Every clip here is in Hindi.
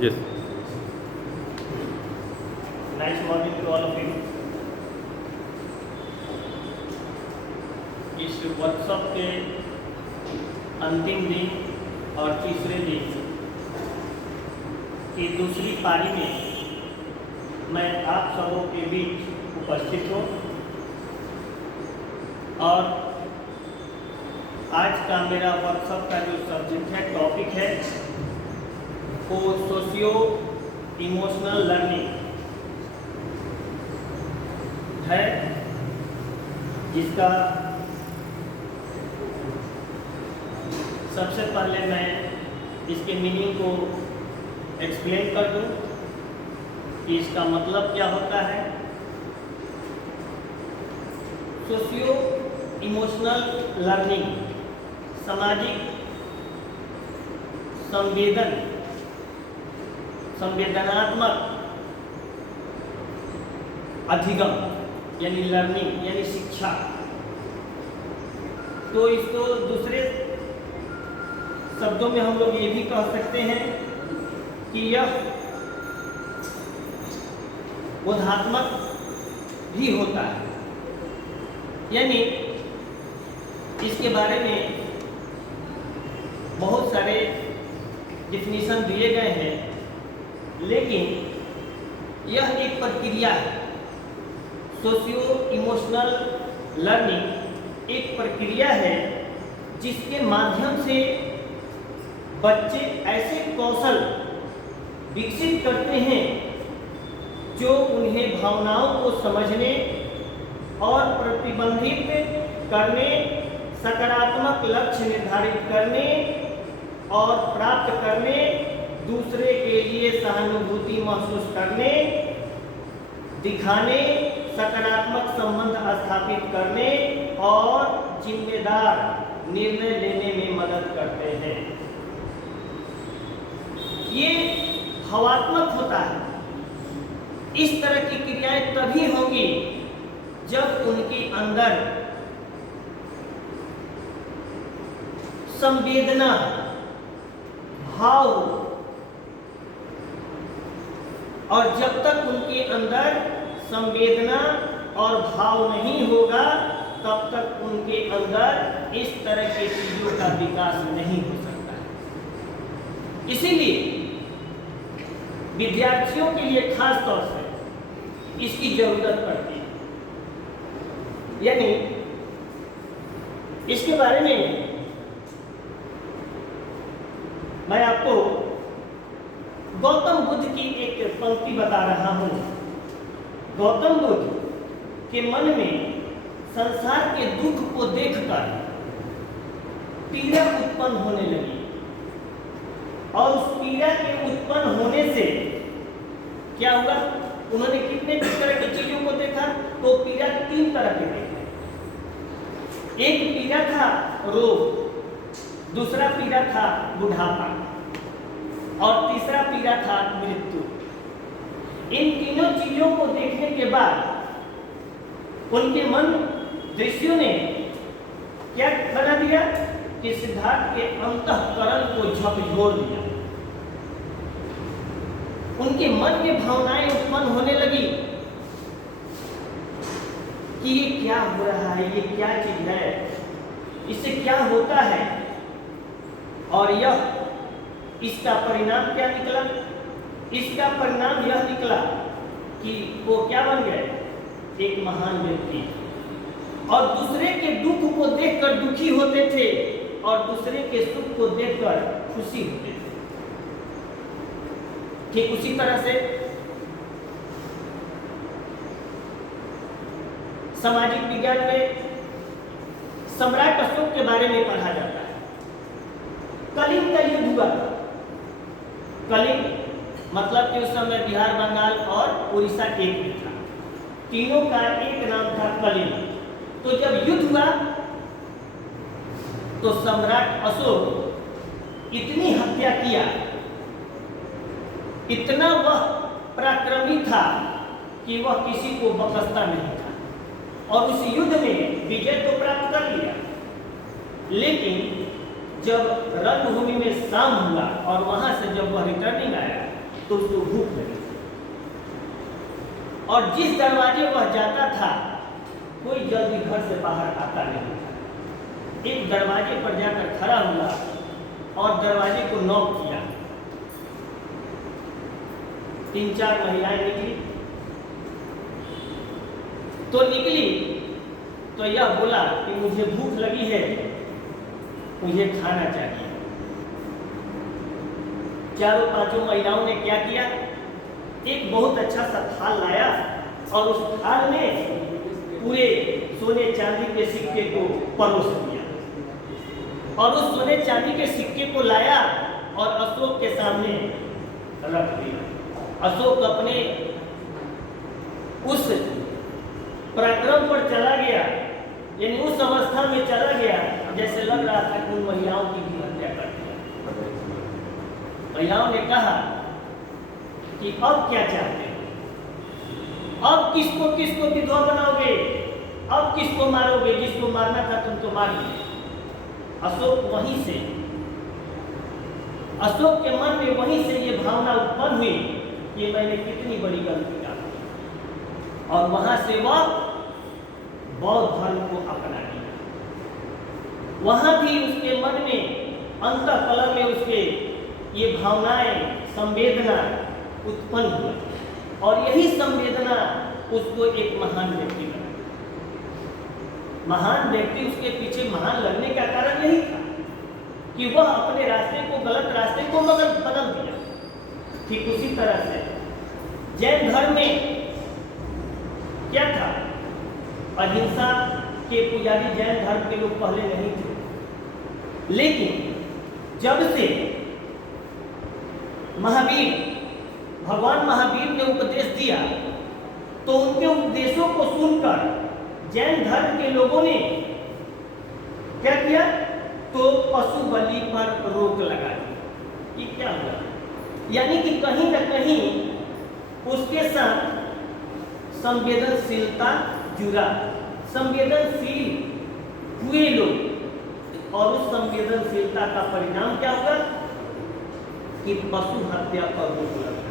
Yes. Nice morning to all of you. इस वर्कशॉप के अंतिम दिन और तीसरे दिन की दूसरी पारी में मैं आप सबों के बीच उपस्थित हूँ और आज का मेरा वर्कशॉप का जो सब्जेक्ट है, टॉपिक है, वो सोशियो इमोशनल लर्निंग है, जिसका सबसे पहले मैं इसके मीनिंग को एक्सप्लेन कर दूं कि इसका मतलब क्या होता है। सोशियो इमोशनल लर्निंग सामाजिक संवेदनात्मक अधिगम यानी लर्निंग यानी शिक्षा। तो इसको दूसरे शब्दों में हम लोग ये भी कह सकते हैं कि यह बोधात्मक भी होता है, यानी इसके बारे में बहुत सारे डिफिनीशन दिए गए हैं, लेकिन यह एक प्रक्रिया है। सोशियो इमोशनल लर्निंग एक प्रक्रिया है जिसके माध्यम से बच्चे ऐसे कौशल विकसित करते हैं जो उन्हें भावनाओं को समझने और प्रतिबंधित करने, सकारात्मक लक्ष्य निर्धारित करने और प्राप्त करने, दूसरे के लिए सहानुभूति महसूस करने, दिखाने, सकारात्मक संबंध स्थापित करने और जिम्मेदार निर्णय लेने में मदद करते हैं। ये भावात्मक होता है। इस तरह की क्रियाएं तभी होंगी जब उनके अंदर संवेदना, भाव, और जब तक उनके अंदर संवेदना और भाव नहीं होगा तब तक उनके अंदर इस तरह की चीजों का विकास नहीं हो सकता है। इसीलिए विद्यार्थियों के लिए खास तौर से इसकी जरूरत पड़ती है। यानी इसके बारे में मैं आपको गौतम बुद्ध की एक पंक्ति बता रहा हूं। गौतम बुद्ध के मन में संसार के दुख को देखकर पीड़ा उत्पन्न होने लगी और उस पीड़ा के उत्पन्न होने से क्या हुआ, उन्होंने कितने तरह की चीजों को देखा। तो पीड़ा तीन तरह के देखा। एक पीड़ा था रोग, दूसरा पीड़ा था बुढ़ापा और तीसरा पीड़ा था मृत्यु। इन तीनों चीजों को देखने के बाद उनके मन दृश्यों ने क्या बना दिया कि सिद्धार्थ के अंतःकरण को झकझोर दिया। उनके मन में भावनाएं उत्पन्न होने लगी कि ये क्या हो रहा है, ये क्या चीज है, इससे क्या होता है। और इसका परिणाम क्या निकला? इसका परिणाम यह निकला कि वो क्या बन गए, एक महान व्यक्ति, और दूसरे के दुख को देखकर दुखी होते थे और दूसरे के सुख को देखकर खुशी होते थे। ठीक उसी तरह से सामाजिक विज्ञान में सम्राट अशोक के बारे में पढ़ा जाता है। कलिंग का युद्ध हुआ। कलिंग मतलब कि उस समय बिहार, बंगाल और उड़ीसा एक में था। तीनों का एक नाम था कलिंग। तो जब युद्ध हुआ तो सम्राट अशोक इतनी हत्या किया, इतना वह पराक्रमी था कि वह किसी को बख्शता नहीं था और उस युद्ध में विजय तो प्राप्त कर लिया। लेकिन जब रणभूमि में शाम हुआ और वहां से जब वह रिटर्निंग आया तो उसको भूख लगी। और जिस दरवाजे वह जाता था कोई जल्दी घर से बाहर आता नहीं था। एक दरवाजे पर जाकर खड़ा हुआ और दरवाजे को नॉक किया। 3-4 महिलाएं निकली तो यह बोला कि मुझे भूख लगी है, मुझे खाना चाहिए। 4-5 महिलाओं ने क्या किया, एक बहुत अच्छा सा थाल लाया और उस थाल में पूरे सोने चांदी के सिक्के को परोस दिया और उस सोने चांदी के सिक्के को लाया और अशोक के सामने रख दिया। अशोक अपने उस पराक्रम पर चला गया, यानी उस अवस्था में चला गया जैसे लग रहा था कि उन महिलाओं की भी हत्या कर दिया। महिलाओं ने कहा कि अब क्या चाहते हो, अब किसको विधवा बनाओगे, अब किसको मारोगे, जिसको मारना था तुम तो मार दिए। अशोक के मन में वहीं से ये भावना उत्पन्न हुई कि मैंने कितनी बड़ी गलती की, और वहां से वह बौद्ध धर्म को अपना लिया। वहां भी उसके मन में अंतःकरण में उसके ये भावनाएं, संवेदना उत्पन्न हुई और यही संवेदना उसको एक महान व्यक्ति बना। महान व्यक्ति उसके पीछे महान लगने का कारण यही था कि वह अपने रास्ते को, गलत रास्ते को मगर बदल दिया। ठीक उसी तरह से जैन धर्म में क्या था, अहिंसा के पुजारी जैन धर्म के लोग पहले नहीं थे, लेकिन जब से भगवान महावीर ने उपदेश दिया तो उनके उपदेशों को सुनकर जैन धर्म के लोगों ने क्या किया, तो पशु बलि पर रोक लगा दी। ये क्या हुआ, यानी कि कहीं न कहीं उसके साथ संवेदनशीलता जुड़ा, संवेदनशील हुए लोग, और उस संवेदनशीलता का परिणाम क्या होगा कि पशु हत्या पर रोक लगा।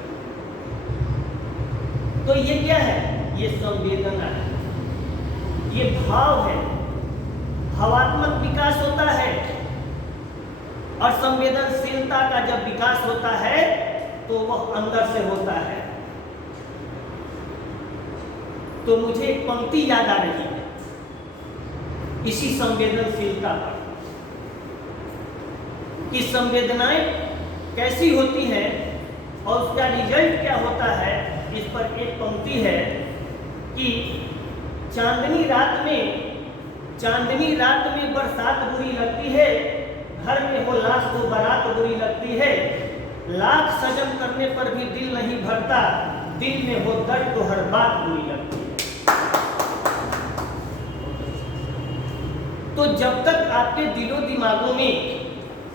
तो ये क्या है, ये संवेदना है, ये भाव है, भावात्मक विकास होता है। और संवेदनशीलता का जब विकास होता है तो वह अंदर से होता है। तो मुझे एक पंक्ति याद आ रही है इसी संवेदनशीलता पर कि संवेदनाएं कैसी होती हैं और उसका रिजल्ट क्या होता है। इस पर एक पंक्ति है कि चांदनी रात में बरसात बुरी लगती है, घर में हो लाश तो बारात बुरी लगती है, लाख सजन करने पर भी दिल नहीं भरता, दिल में हो दर्द तो हर बात बुरी लगती है। तो जब तक आपके दिलो दिमागों में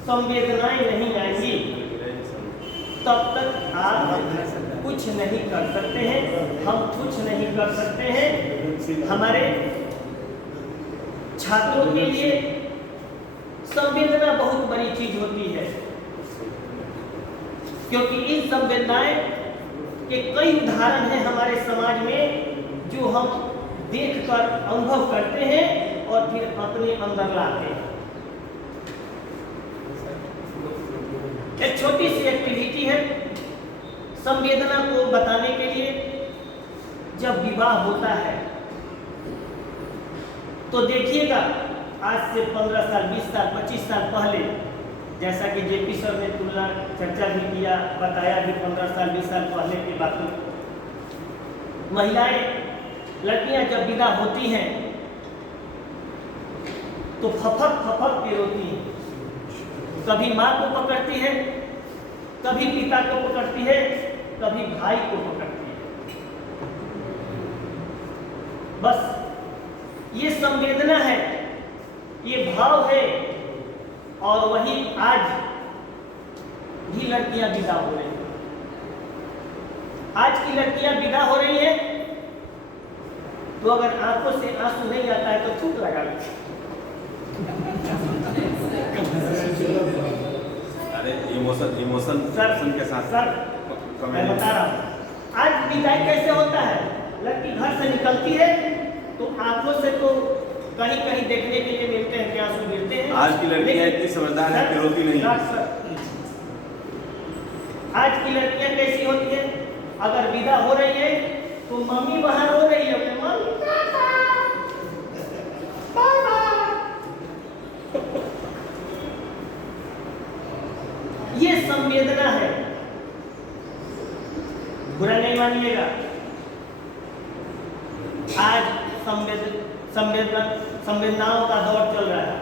संवेदनाएं नहीं आएंगी तब तक आप कुछ नहीं कर सकते हैं, हम कुछ नहीं कर सकते हैं। हमारे छात्रों के लिए संवेदना बहुत बड़ी चीज होती है, क्योंकि इन संवेदनाएं के कई उदाहरण हैं हमारे समाज में जो हम देखकर अनुभव करते हैं और फिर अपने अंदर लाते हैं। एक छोटी सी एक्टिविटी है संवेदना को बताने के लिए। जब विवाह होता है तो देखिएगा, आज से 15 साल, 20 साल, 25 साल पहले, जैसा कि जेपी सर ने तुलना चर्चा भी किया, बताया भी 15 साल, 20 साल पहले की बातों, महिलाएं, लड़कियां जब विदा होती हैं तो फफक के रोती हैं। कभी माँ को पकड़ती है, कभी पिता को पकड़ती है, कभी भाई को पकड़ती है। बस ये संवेदना है, ये भाव है। और वही आज भी लड़कियां विदा हो रही हैं। आज की लड़कियां विदा हो रही हैं तो अगर आंखों से आंसू नहीं आता है तो थूक लगा लो। अरे इमोशन सर के साथ सर मैं बता रहा हूँ। आज विदाई कैसे होता है? लड़की घर से निकलती है तो आंखों से तो कहीं कहीं देखने के लिए मिलते हैं कि आंसू गिरते हैं। आज की लड़कियां इतनी समझदार है कि रोती नहीं। आज की लड़कियां कैसी होती है? अगर विदा हो रही है तो मम्मी वहां रो रही है, अपने मम्मी ये संवेदना है, बुरा नहीं मानिएगा। आज संवेदनाओं का दौर चल रहा है।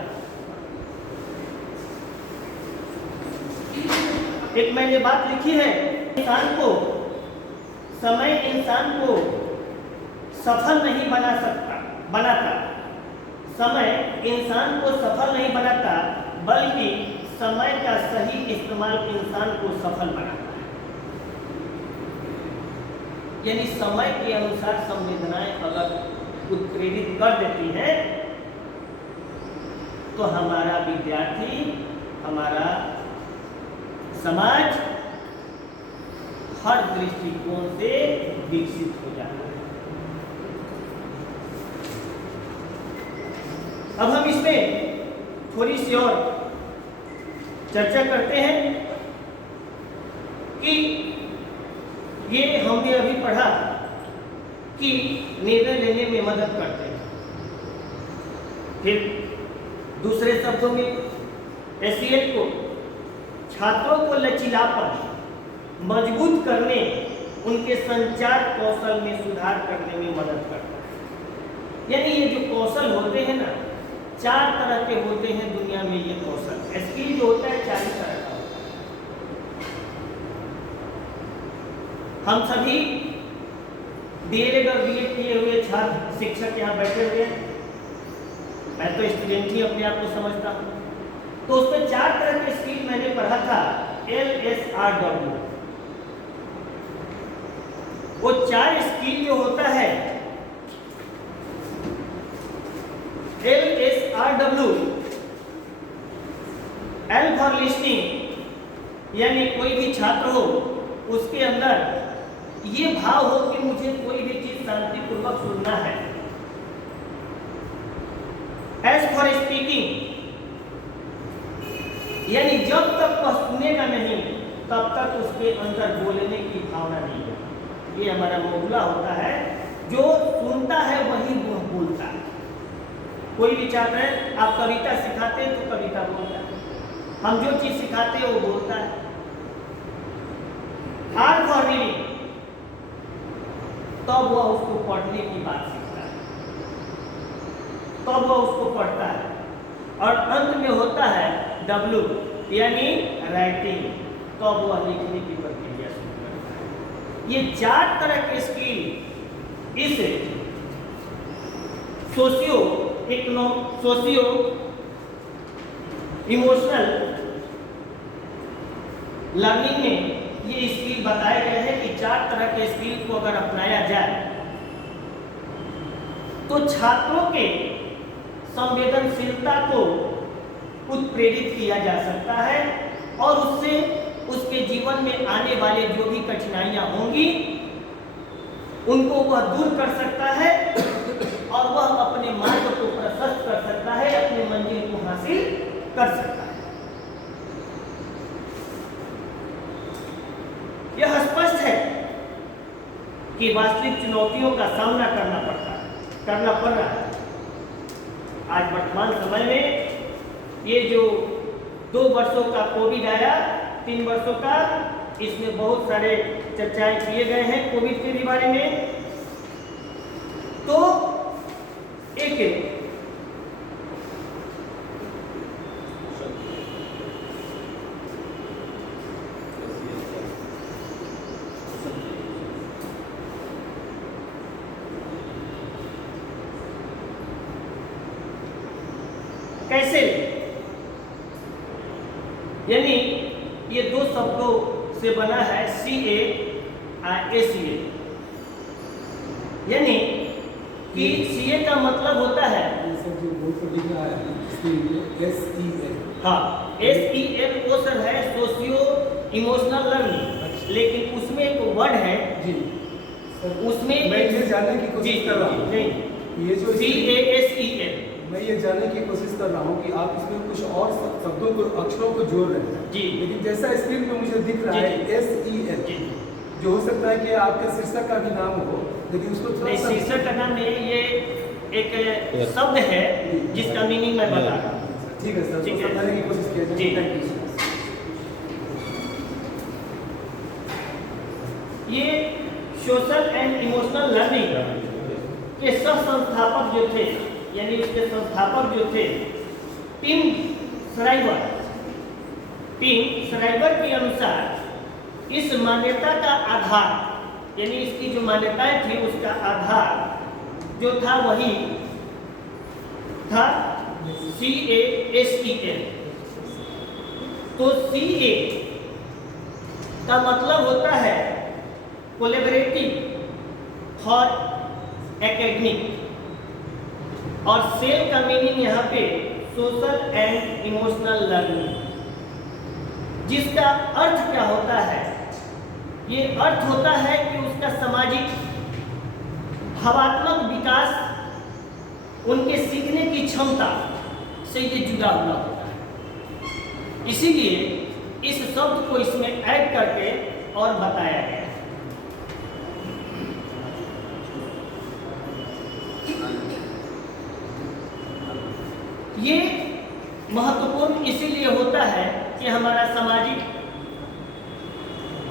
एक मैंने बात लिखी है, समय इंसान को सफल नहीं बनाता। समय इंसान को सफल नहीं बनाता, बल्कि समय का सही इस्तेमाल इंसान को सफल बनाता है। यानी समय के अनुसार संवेदनाएं अगर उत्प्रेरित कर देती हैं तो हमारा विद्यार्थी, हमारा समाज हर दृष्टिकोण से विकसित हो जाता है। अब हम इसमें थोड़ी सी और चर्चा करते हैं कि ये हमने अभी पढ़ा कि निर्णय लेने में मदद करते हैं। फिर दूसरे शब्दों में SEL को छात्रों को लचीलापन मजबूत करने, उनके संचार कौशल में सुधार करने में मदद करता है। यानी ये जो कौशल होते हैं ना, 4 तरह के होते हैं दुनिया में। ये कौशल स्किल जो होता है 4 तरह का होता है। हम सभी DLED और BEd किए हुए छात्र शिक्षक यहाँ बैठे हुए हैं। मैं तो स्टूडेंट ही अपने आप को समझता हूँ। तो उसमें 4 तरह के स्किल मैंने पढ़ा था, LSRW। वो 4 स्किल जो होता है LSRW, L फॉर लिस्निंग, यानी कोई भी छात्र हो उसके अंदर ये भाव हो कि मुझे कोई भी चीज शांतिपूर्वक सुनना है। S फॉर स्पीकिंग, यानी जब तक वह सुनेगा नहीं तब तक उसके अंदर बोलने की भावना नहीं है। ये हमारा मोहला होता है, जो सुनता है वही वह बोलता है। कोई भी छात्र है, आप कविता सिखाते हैं तो कविता बोलता है, हम जो चीज सिखाते हैं वो बोलता है। R फॉर रीडिंग, तब वह उसको पढ़ने की बात सीखता है, तब वह उसको पढ़ता है। और अंत में होता है W, यानी राइटिंग, तब वह लिखने की प्रक्रिया शुरू करता है। ये 4 तरह के स्किल इस सोशियो इमोशनल लर्निंग में ये स्किल बताए गए हैं कि 4 तरह के स्किल को अगर अपनाया जाए तो छात्रों के संवेदनशीलता को उत्प्रेरित किया जा सकता है और उससे उसके जीवन में आने वाले जो भी कठिनाइयां होंगी उनको वह दूर कर सकता है और वह अपने मार्ग को प्रशस्त कर सकता है, अपने मंजिल को हासिल कर सकता है। यह स्पष्ट है कि वास्तविक चुनौतियों का सामना करना पड़ रहा है। आज वर्तमान समय में ये जो 2 वर्षों का कोविड आया, 3 वर्षों का, इसमें बहुत सारे चर्चाएं किए गए हैं कोविड के बारे में। तो एक कैसे, यानी ये 2 शब्दों से बना है CA, यानी कि CA का मतलब होता है हाँ, SEL वो सर है सोशियो इमोशनल लर्निंग। लेकिन उसमें एक वर्ड है जी सर, उसमें मैं ये जानने की कोशिश कर रहा हूँ, नहीं ये जो CASEL मैं ये जानने की कोशिश कर रहा हूँ कि आप इसमें कुछ और शब्दों को, अक्षरों को जोड़ रहे हैं जी। लेकिन जैसा स्क्रीन पे मुझे दिख रहा है SEL, जी जो हो सकता है कि आपके शीर्षक का भी नाम हो, लेकिन उसको थोड़ा नहीं, सा शीर्षक का नाम नहीं, ये एक शब्द है जिसका मीनिंग मैं बता रहा हूँ। ठीक है सर, ठीक तो है। समझने की कोशिश किया जी। जाए। Thank you. ये सोशल एंड इमोशनल लर्निंग के सह संस्थापक जो थे, यानी उसके संस्थापक जो थे टिम श्राइबर के अनुसार इस मान्यता का आधार, यानी इसकी जो मान्यताएं थी उसका आधार जो था वही था CASEL। तो CA का मतलब होता है कोलैबोरेटिव फॉर एकेडमिक, और सेल का मीनिंग यहाँ पे सोशल एंड इमोशनल लर्निंग, जिसका अर्थ क्या होता है? ये अर्थ होता है कि उसका सामाजिक भावात्मक विकास, उनके सीखने की क्षमता से ये जुड़ा हुआ होता है। इसीलिए इस शब्द को इसमें ऐड करके और बताया गया। ये महत्वपूर्ण इसीलिए होता है कि हमारा सामाजिक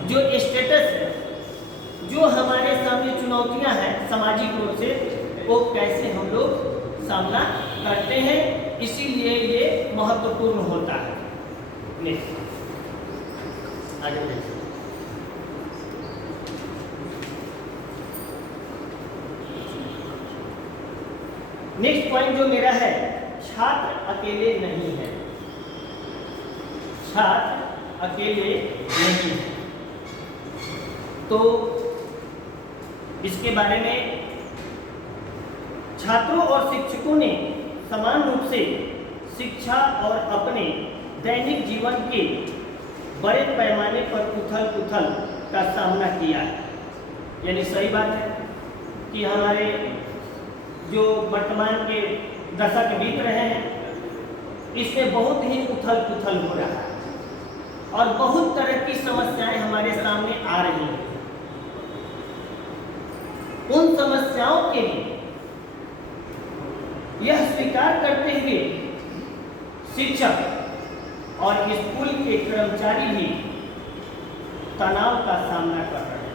जो स्टेटस है, जो हमारे सामने चुनौतियां हैं सामाजिक रूप से, वो कैसे हम लोग सामना करते हैं, इसीलिए ये महत्वपूर्ण होता है। नेक्स्ट आगे देखिए। नेक्स्ट पॉइंट जो मेरा है, छात्र अकेले नहीं है। छात्र अकेले नहीं है। तो इसके बारे में छात्रों और शिक्षकों ने समान रूप से शिक्षा और अपने दैनिक जीवन के बड़े पैमाने पर उथल-पुथल का सामना किया है। यानी सही बात है कि हमारे जो वर्तमान के दशक बीत रहे हैं, इसमें बहुत ही उथल-पुथल हो रहा है और बहुत तरह की समस्याएं हमारे सामने आ रही हैं। उन समस्याओं के लिए यह स्वीकार करते हुए शिक्षक और स्कूल के कर्मचारी भी तनाव का सामना कर रहे हैं।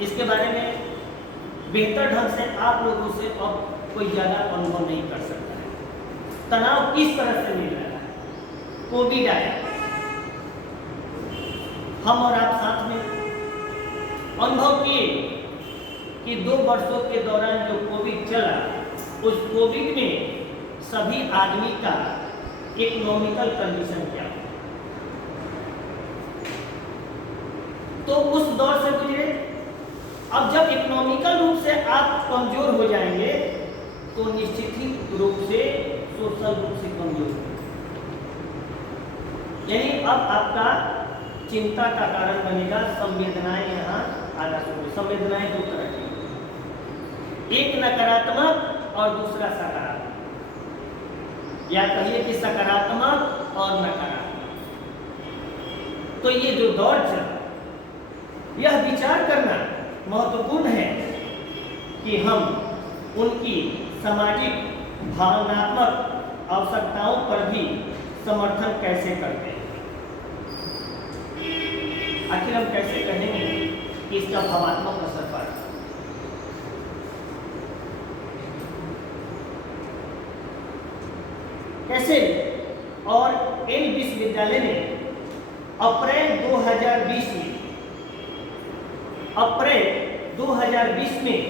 इसके बारे में बेहतर ढंग से आप लोगों से अब कोई ज़्यादा अनुभव नहीं कर सकता है। तनाव किस तरह से मिल रहा है? कोविड आया, हम और आप साथ में अनुभव किए कि 2 वर्षों के दौरान जो कोविड चला, उस कोविड में सभी आदमी का इकोनॉमिकल कंडीशन क्या है। तो उस दौर से गुजरे। अब जब इकोनॉमिकल रूप से आप कमजोर हो जाएंगे तो निश्चित ही रूप से सोशल रूप से कमजोर हो, यानी अब आपका चिंता का कारण बनेगा संवेदनाएं यहाँ आना शुरू। संवेदनाएं 2 तरह की, एक नकारात्मक और दूसरा सकारात्मक, या कहिए कि सकारात्मक और नकारात्मक। तो ये जो दौर चला, यह विचार करना महत्वपूर्ण है कि हम उनकी सामाजिक भावनात्मक आवश्यकताओं पर भी समर्थन कैसे करते हैं। आखिर हम कैसे कहेंगे कि इसका भावात्मक असर पड़ा। कैसे? और एल विश्वविद्यालय ने अप्रैल 2020 में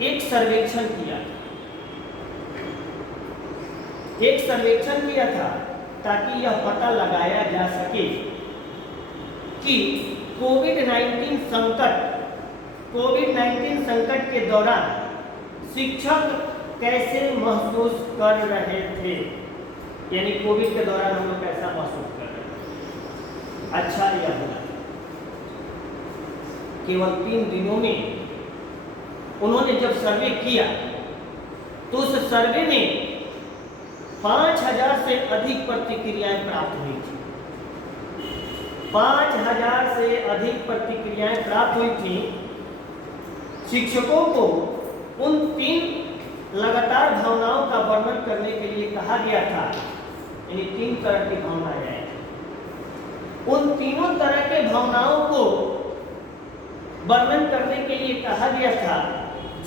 एक सर्वेक्षण किया था ताकि यह पता लगाया जा सके कि कोविड-19 संकट के दौरान शिक्षक कैसे महसूस कर रहे थे। यानी कोविड के दौरान हम लोग कैसा महसूस कर रहे थे, अच्छा या बुरा। केवल 3 दिनों में उन्होंने जब सर्वे किया तो उस सर्वे में 5000 से अधिक प्रतिक्रियाएं प्राप्त हुई थी। 5000 से अधिक प्रतिक्रियाएं प्राप्त हुई थी। शिक्षकों को उन 3 लगातार भावनाओं का वर्णन करने के लिए कहा गया था, यानी 3 तरह की भावनाएं हैं। उन तीनों तरह के भावनाओं को वर्णन करने के लिए कहा गया था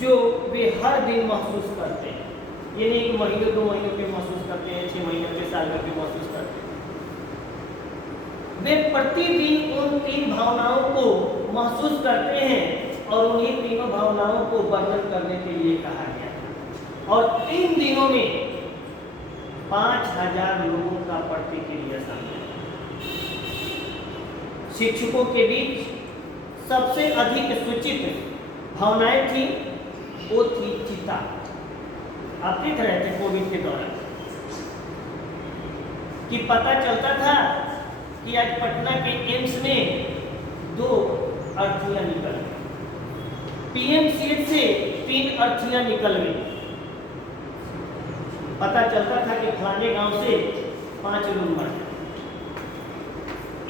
जो वे हर दिन महसूस करते हैं। ये नहीं कि महीने 2 महीनों के महसूस करते हैं, 6 महीने के, साल भर के महसूस करते हैं। वे प्रतिदिन उन 3 भावनाओं को महसूस करते हैं और उन्हीं तीनों भावनाओं को वर्णन करने के लिए कहा गया। और 3 दिनों में 5000 लोगों का प्रतिक्रिया सामने आया। शिक्षकों के बीच सबसे अधिक सूचित भावनाएं थी, वो थी चिंता। आप देख रहे थे कोविड के दौरान कि पता चलता था कि आज पटना के एम्स में 2 अर्थियां निकल गई, पीएमसीएच से 3 अर्थियां निकल गई। पता चलता था कि फलाने गांव से 5 लोग मर गए।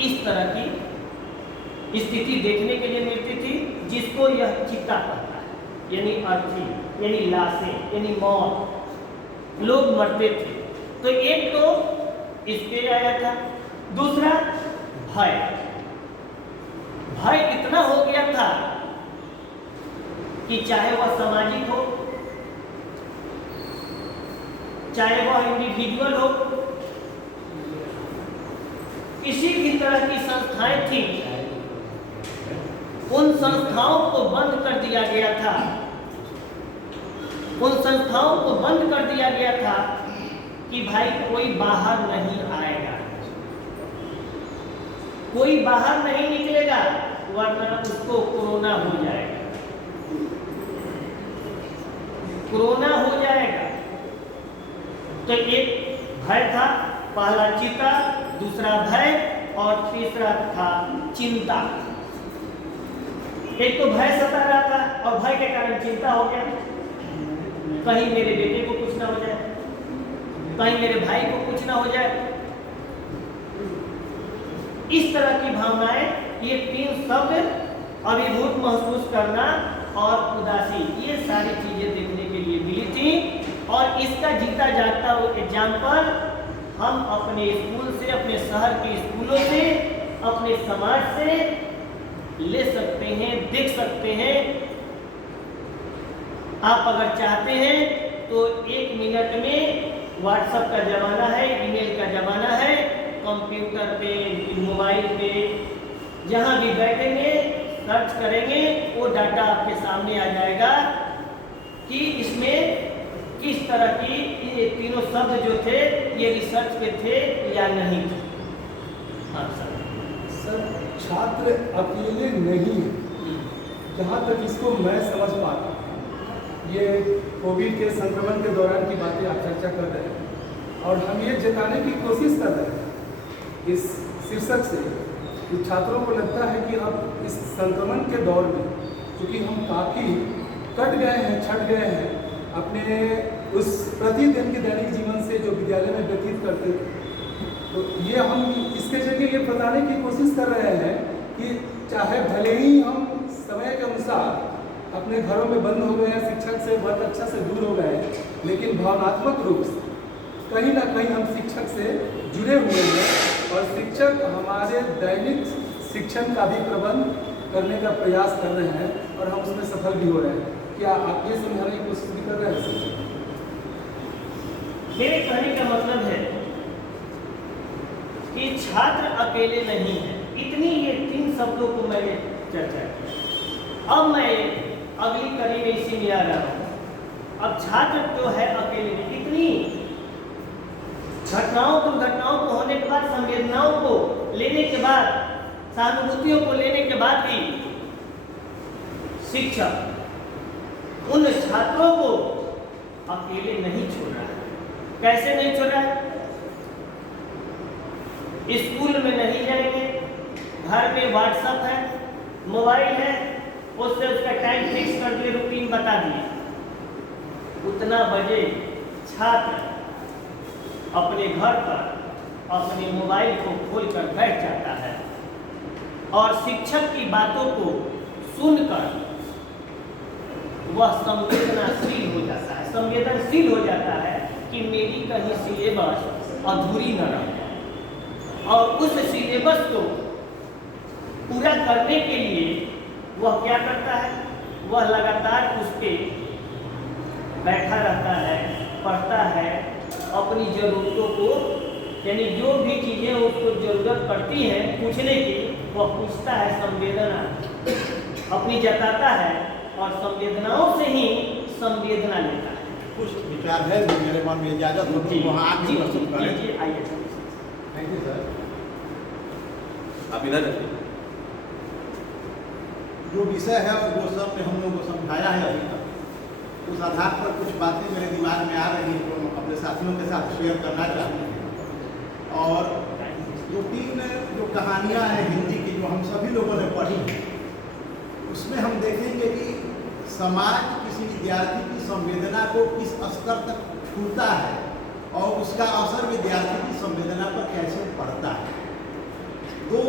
इस तरह की स्थिति देखने के लिए मिलती थी, जिसको यह चिंता कहता है, यानी अर्थी, यानी लाशें, यानी मौत, लोग मरते थे। तो एक तो इसके आया था, दूसरा भय। भय इतना हो गया था कि चाहे वह सामाजिक हो, चाहे वह इंडिविजुअल हो, किसी भी तरह की संस्थाएं थी, उन संस्थाओं को बंद कर दिया गया था। उन संस्थाओं को बंद कर दिया गया था कि भाई कोई बाहर नहीं आएगा, कोई बाहर नहीं निकलेगा, वरना उसको कोरोना हो जाएगा, कोरोना हो जाएगा। तो एक भय था, पहला चिंता, दूसरा भय और तीसरा था चिंता। एक तो भय सता रहा था और भय के कारण चिंता हो गया, कहीं मेरे बेटे को कुछ ना हो जाए, कहीं मेरे भाई को कुछ ना हो जाए। इस तरह की भावनाएं, ये 3 शब्द, अभिभूत महसूस करना और उदासी, ये सारी चीजें देखने के लिए मिली थी। और इसका जीता जागता एग्जाम्पल हम अपने स्कूल से, अपने शहर के स्कूलों से, अपने समाज से ले सकते हैं, देख सकते हैं। आप अगर चाहते हैं तो 1 मिनट में व्हाट्सएप का जमाना है, ईमेल का जमाना है, कंप्यूटर पे, मोबाइल पे, जहां भी बैठेंगे, सर्च करेंगे, वो डाटा आपके सामने आ जाएगा कि इसमें किस तरह की ये तीनों शब्द जो थे ये रिसर्च पे थे या नहीं थे। हाँ सर, छात्र अकेले नहीं है, जहाँ तक इसको मैं समझ पाता, ये कोविड के संक्रमण के दौरान की बातें आप चर्चा कर रहे हैं और हम ये जताने की कोशिश कर रहे हैं इस शीर्षक से कि छात्रों को लगता है कि अब इस संक्रमण के दौर में, चूँकि हम काफ़ी कट गए हैं, छट गए हैं अपने उस प्रतिदिन के दैनिक जीवन से जो विद्यालय में व्यतीत करते थे, तो ये हम इसके जरिए ये बताने की कोशिश कर रहे हैं कि चाहे भले ही हम समय के अनुसार अपने घरों में बंद हो गए हैं, शिक्षक से बहुत अच्छा से दूर हो गए हैं, लेकिन भावनात्मक रूप से कहीं ना कहीं हम शिक्षक से जुड़े हुए हैं और शिक्षक हमारे दैनिक शिक्षण का भी प्रबंध करने का प्रयास कर रहे हैं और हम उसमें सफल भी हो रहे हैं। क्या आप ये समझाने की कोशिश भी कर रहे हैं? मेरे कहने का मतलब है कि छात्र अकेले नहीं है। इतनी ये 3 शब्दों को मैंने चर्चा की। अब मैं अगली कड़ी में इसी में आ रहा हूँ। अब छात्र जो है अकेले नहीं, इतनी घटनाओं दुर्घटनाओं को होने के बाद, संवेदनाओं को लेने के बाद, सहानुभूतियों को लेने के बाद भी शिक्षक उन छात्रों को अकेले नहीं छोड़ रहा है। कैसे नहीं छोड़ रहा है? स्कूल में नहीं जाएंगे, घर में व्हाट्सएप है, मोबाइल है, उससे उसका टाइम फिक्स कर दिए, रूटीन बता दिए। उतना बजे छात्र अपने घर पर अपने मोबाइल को खोलकर बैठ जाता है और शिक्षक की बातों को सुनकर वह संवेदनशील हो जाता है, संवेदनशील हो जाता है कि मेरी कहीं सिलेबस अधूरी न रह जाए। और उस सिलेबस को पूरा करने के लिए वह क्या करता है, वह लगातार उस पर बैठा रहता है, पढ़ता है, अपनी ज़रूरतों को, यानी जो भी चीज़ें उसको ज़रूरत पड़ती हैं पूछने की, वह पूछता है, संवेदना अपनी जताता है और संवेदनाओं से ही संवेदना लेता है। कुछ विचार है जो मेरे मन में इजाजत हो तो वहाँ आके प्रस्तुत करें। जी आइए। Thank you sir. आप इधर रखिए। जो विषय है और जो सब ने हम लोगों को समझाया है अभी तक, उस आधार पर कुछ बातें मेरे दिमाग में आ रही हैं जो हम अपने साथियों के साथ शेयर करना चाहते हैं। और जो 3 जो कहानियाँ हैं हिंदी की जो हम सभी लोगों ने पढ़ी हैं, उसमें हम देखेंगे कि समाज किसी विद्यार्थी की संवेदना को किस स्तर तक छूता है और उसका असर विद्यार्थी की संवेदना पर कैसे पड़ता है। 2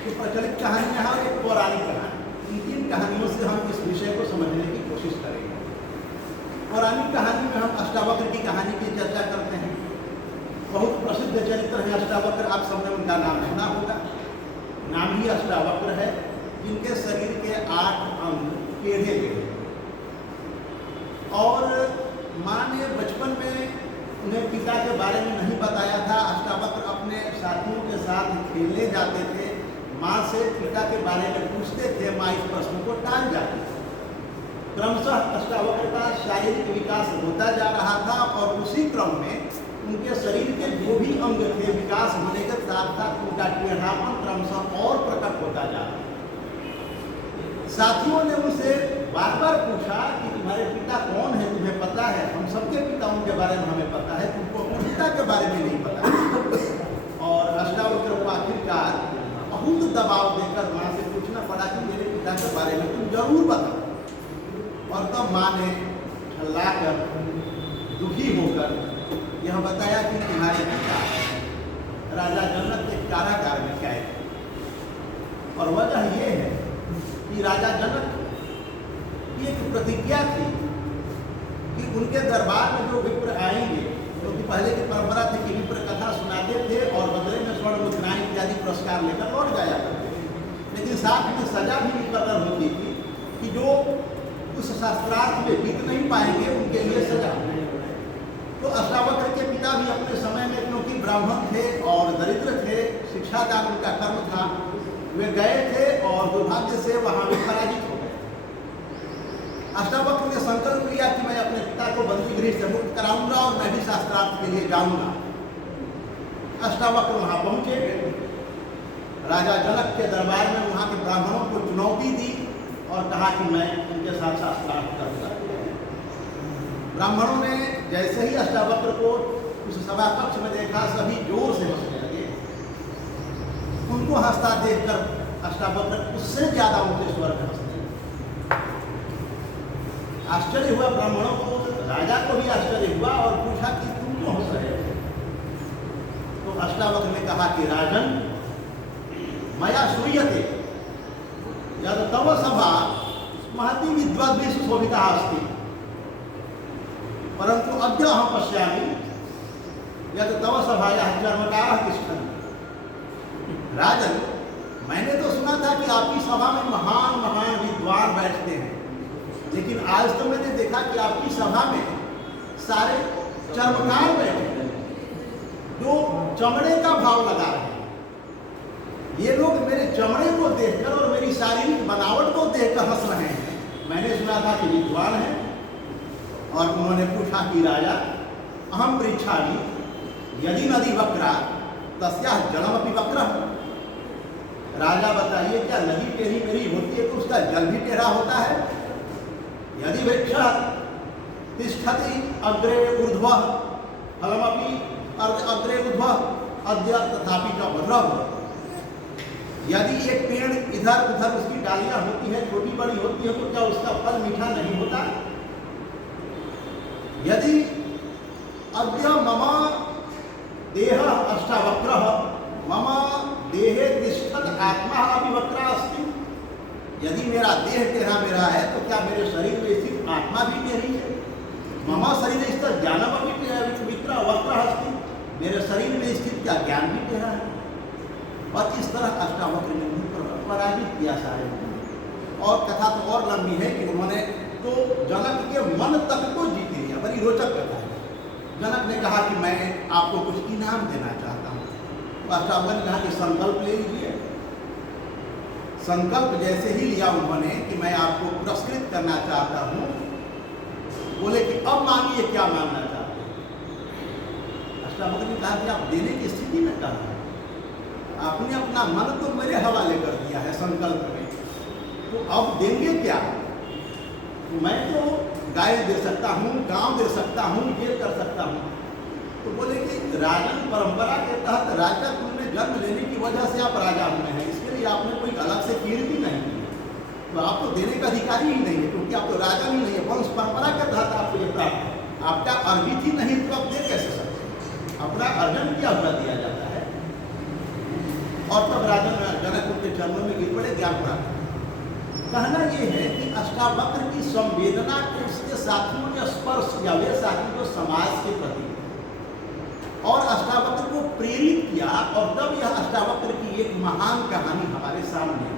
जो प्रचलित कहानियाँ हैं और एक पौराणिक कहानी, इन 3 कहानियों से हम इस विषय को समझने की कोशिश करेंगे। पौराणिक कहानी में हम अष्टावक्र की कहानी की चर्चा करते हैं। बहुत प्रसिद्ध चरित्र है अष्टावक्र, आप सबने उनका नाम सुना होगा। नाम ही अष्टावक्र है, जिनके शरीर के 8 अंग टेढ़े गए और माँ ने बचपन में उन्हें पिता के बारे में नहीं बताया था। अष्टावक्र अपने साथियों के साथ खेलने जाते थे, माँ से पिता के बारे में पूछते थे, माँ इस प्रश्न को टाल जाती थी। क्रमशः अष्टावक्र का शारीरिक विकास होता जा रहा था और उसी क्रम में उनके शरीर के जो भी अंग थे, विकास होने के साथ साथ उनका टेढ़ापन क्रमशः और प्रकट होता जा रहा। साथियों ने उनसे बार बार पूछा कि तुम्हारे पिता कौन है, तुम्हें पता है? हम सबके पिताओं के बारे में हमें पता है, तुमको अपने पिता के बारे में नहीं पता। और अष्टावक्र को आखिरकार बहुत दबाव देकर माँ से पूछना पड़ा कि मेरे पिता के बारे में तुम जरूर बताओ। और तब माँ ने छल्लाकर, दुखी होकर यह बताया कि तुम्हारे पिता राजा जनक के कारागार में कैद थे। और वजह यह है कि राजा जनक की एक प्रतिज्ञा थी कि उनके दरबार में जो विप्र आएंगे, क्योंकि पहले की परंपरा थी कि विप्र कथा सुनाते थे और बदले में स्वर्ण मुद्राएं इत्यादि पुरस्कार लेकर लौट जाया करते थे। लेकिन साथ में सजा भी मुकर्रर होती थी कि जो उस शास्त्रार्थ में बीत नहीं पाएंगे उनके लिए सजा। तो अष्टावक्र के पिता भी अपने समय में, क्योंकि ब्राह्मण थे और दरिद्र थे, शिक्षादान उनका कर्म था, वे गए थे और दुर्भाग्य से वहाँ भी पराजित हो गए। अष्टावक्र ने संकल्प लिया कि मैं अपने पिता को बंदी गृह से मुक्त कराऊंगा और मैं भी शास्त्रार्थ के लिए जाऊंगा। अष्टावक्र वहाँ पहुंचे, राजा जनक के दरबार में वहाँ के ब्राह्मणों को चुनौती दी और कहा कि मैं उनके साथ शास्त्रार्थ करूंगा। ब्राह्मणों ने जैसे ही अष्टावक्र को उस सभा कक्ष में देखा, सभी जोर से हंसने लगे। उनको हंसता देखकर अष्टावक्र उससे ज्यादा ऊंचे स्वर में हंसने लगे। आश्चर्य हुआ ब्राह्मणों को, राजा को भी आश्चर्य हुआ और पूछा कि तुम क्यों हंस रहे हो? तो अष्टावक्र ने कहा कि राजन, मया श्रूयते यद तव सभा महती विद्वद्भिः सुशोभिता अस्ति, परंतु अद्य अहं पश्यामि यद तव सभायाः चर्मकाः तिष्ठन्ति। राजन, मैंने तो सुना था कि आपकी सभा में महान महान विद्वान बैठते हैं, लेकिन आज तो मैंने देखा कि आपकी सभा में सारे चर्मकार बैठे हैं जो चमड़े का भाव लगा रहे हैं। ये लोग मेरे चमड़े को देखकर और मेरी शारीरिक बनावट को देखकर हंस रहे हैं। मैंने सुना था कि विद्वान है। और उन्होंने पूछा कि राजा, अहम पृच्छामि यदि नदी वक्रा तस्याः जलमपि वक्रः। राजा बताइए, क्या नदी टेढ़ी मेढ़ी होती है तो उसका जल भी टेढ़ा होता है? यदि वृक्षः तिष्ठति अग्रे ऊर्ध्वः फलमपि अग्रे ऊर्ध्वः अद्य तथापि च वज्रः। यदि एक पेड़ इधर उधर उसकी डालियां होती है, छोटी बड़ी होती है, तो क्या उसका फल मीठा नहीं होता? यदि अद्य मम देह अष्टावक्रः मम देहे तिष्ठत आत्मा अभिवक्रा अस्ति, यदि मेरा देह टेढ़ा मेरा है तो क्या मेरे शरीर में स्थित आत्मा भी टेढ़ी है? मम शरीर स्थित ज्ञानम अभिवक्रा वक्र अस्ति, मेरे शरीर में स्थित क्या ज्ञान भी टेढ़ा है? और इस तरह अष्टावक्र ने पराजित किया सारे लोगों। और कथा तो और लंबी है कि उन्होंने तो जनक के मन तक को जीत लिया। बड़ी रोचक कथा है। जनक ने कहा कि मैं आपको कुछ इनाम देना चाहता हूँ। तो अष्टावक्र ने कहा कि संकल्प ले लीजिए। संकल्प जैसे ही लिया उन्होंने कि मैं आपको पुरस्कृत करना चाहता हूँ, बोले कि अब मांगिए क्या मांगना चाहते हैं। अष्टावक्र ने कहा कि आप देने की स्थिति में कहा है, आपने अपना मन तो मेरे हवाले कर दिया है संकल्प में, तो अब देंगे क्या? मैं तो गाय दे सकता हूँ, गांव दे सकता हूँ, ये कर सकता हूँ। तो बोले कि राजन परंपरा के तहत राजा कुल में जन्म लेने की वजह से आप राजा हुए हैं, इसके लिए आपने कोई अलग से कीर्ति नहीं की, तो आप तो देने का अधिकारी ही नहीं है, क्योंकि आप तो राजा ही नहीं है। वंश परंपरा के तहत आपको ये प्राप्त है, आपका अर्जित ही नहीं तो आप दे कैसे सकते? अपना अर्जन किया हुआ दिया जाता है। और तब राजन जनक उनके चरणों में गिर पड़े, ज्ञान प्राप्त। कहना यह है कि अष्टावक्र की संवेदना को उसके साथियों ने स्पर्श किया, वे साथी को समाज के प्रति, और अष्टावक्र को प्रेरित किया, और तब यह अष्टावक्र की एक महान कहानी हमारे सामने है।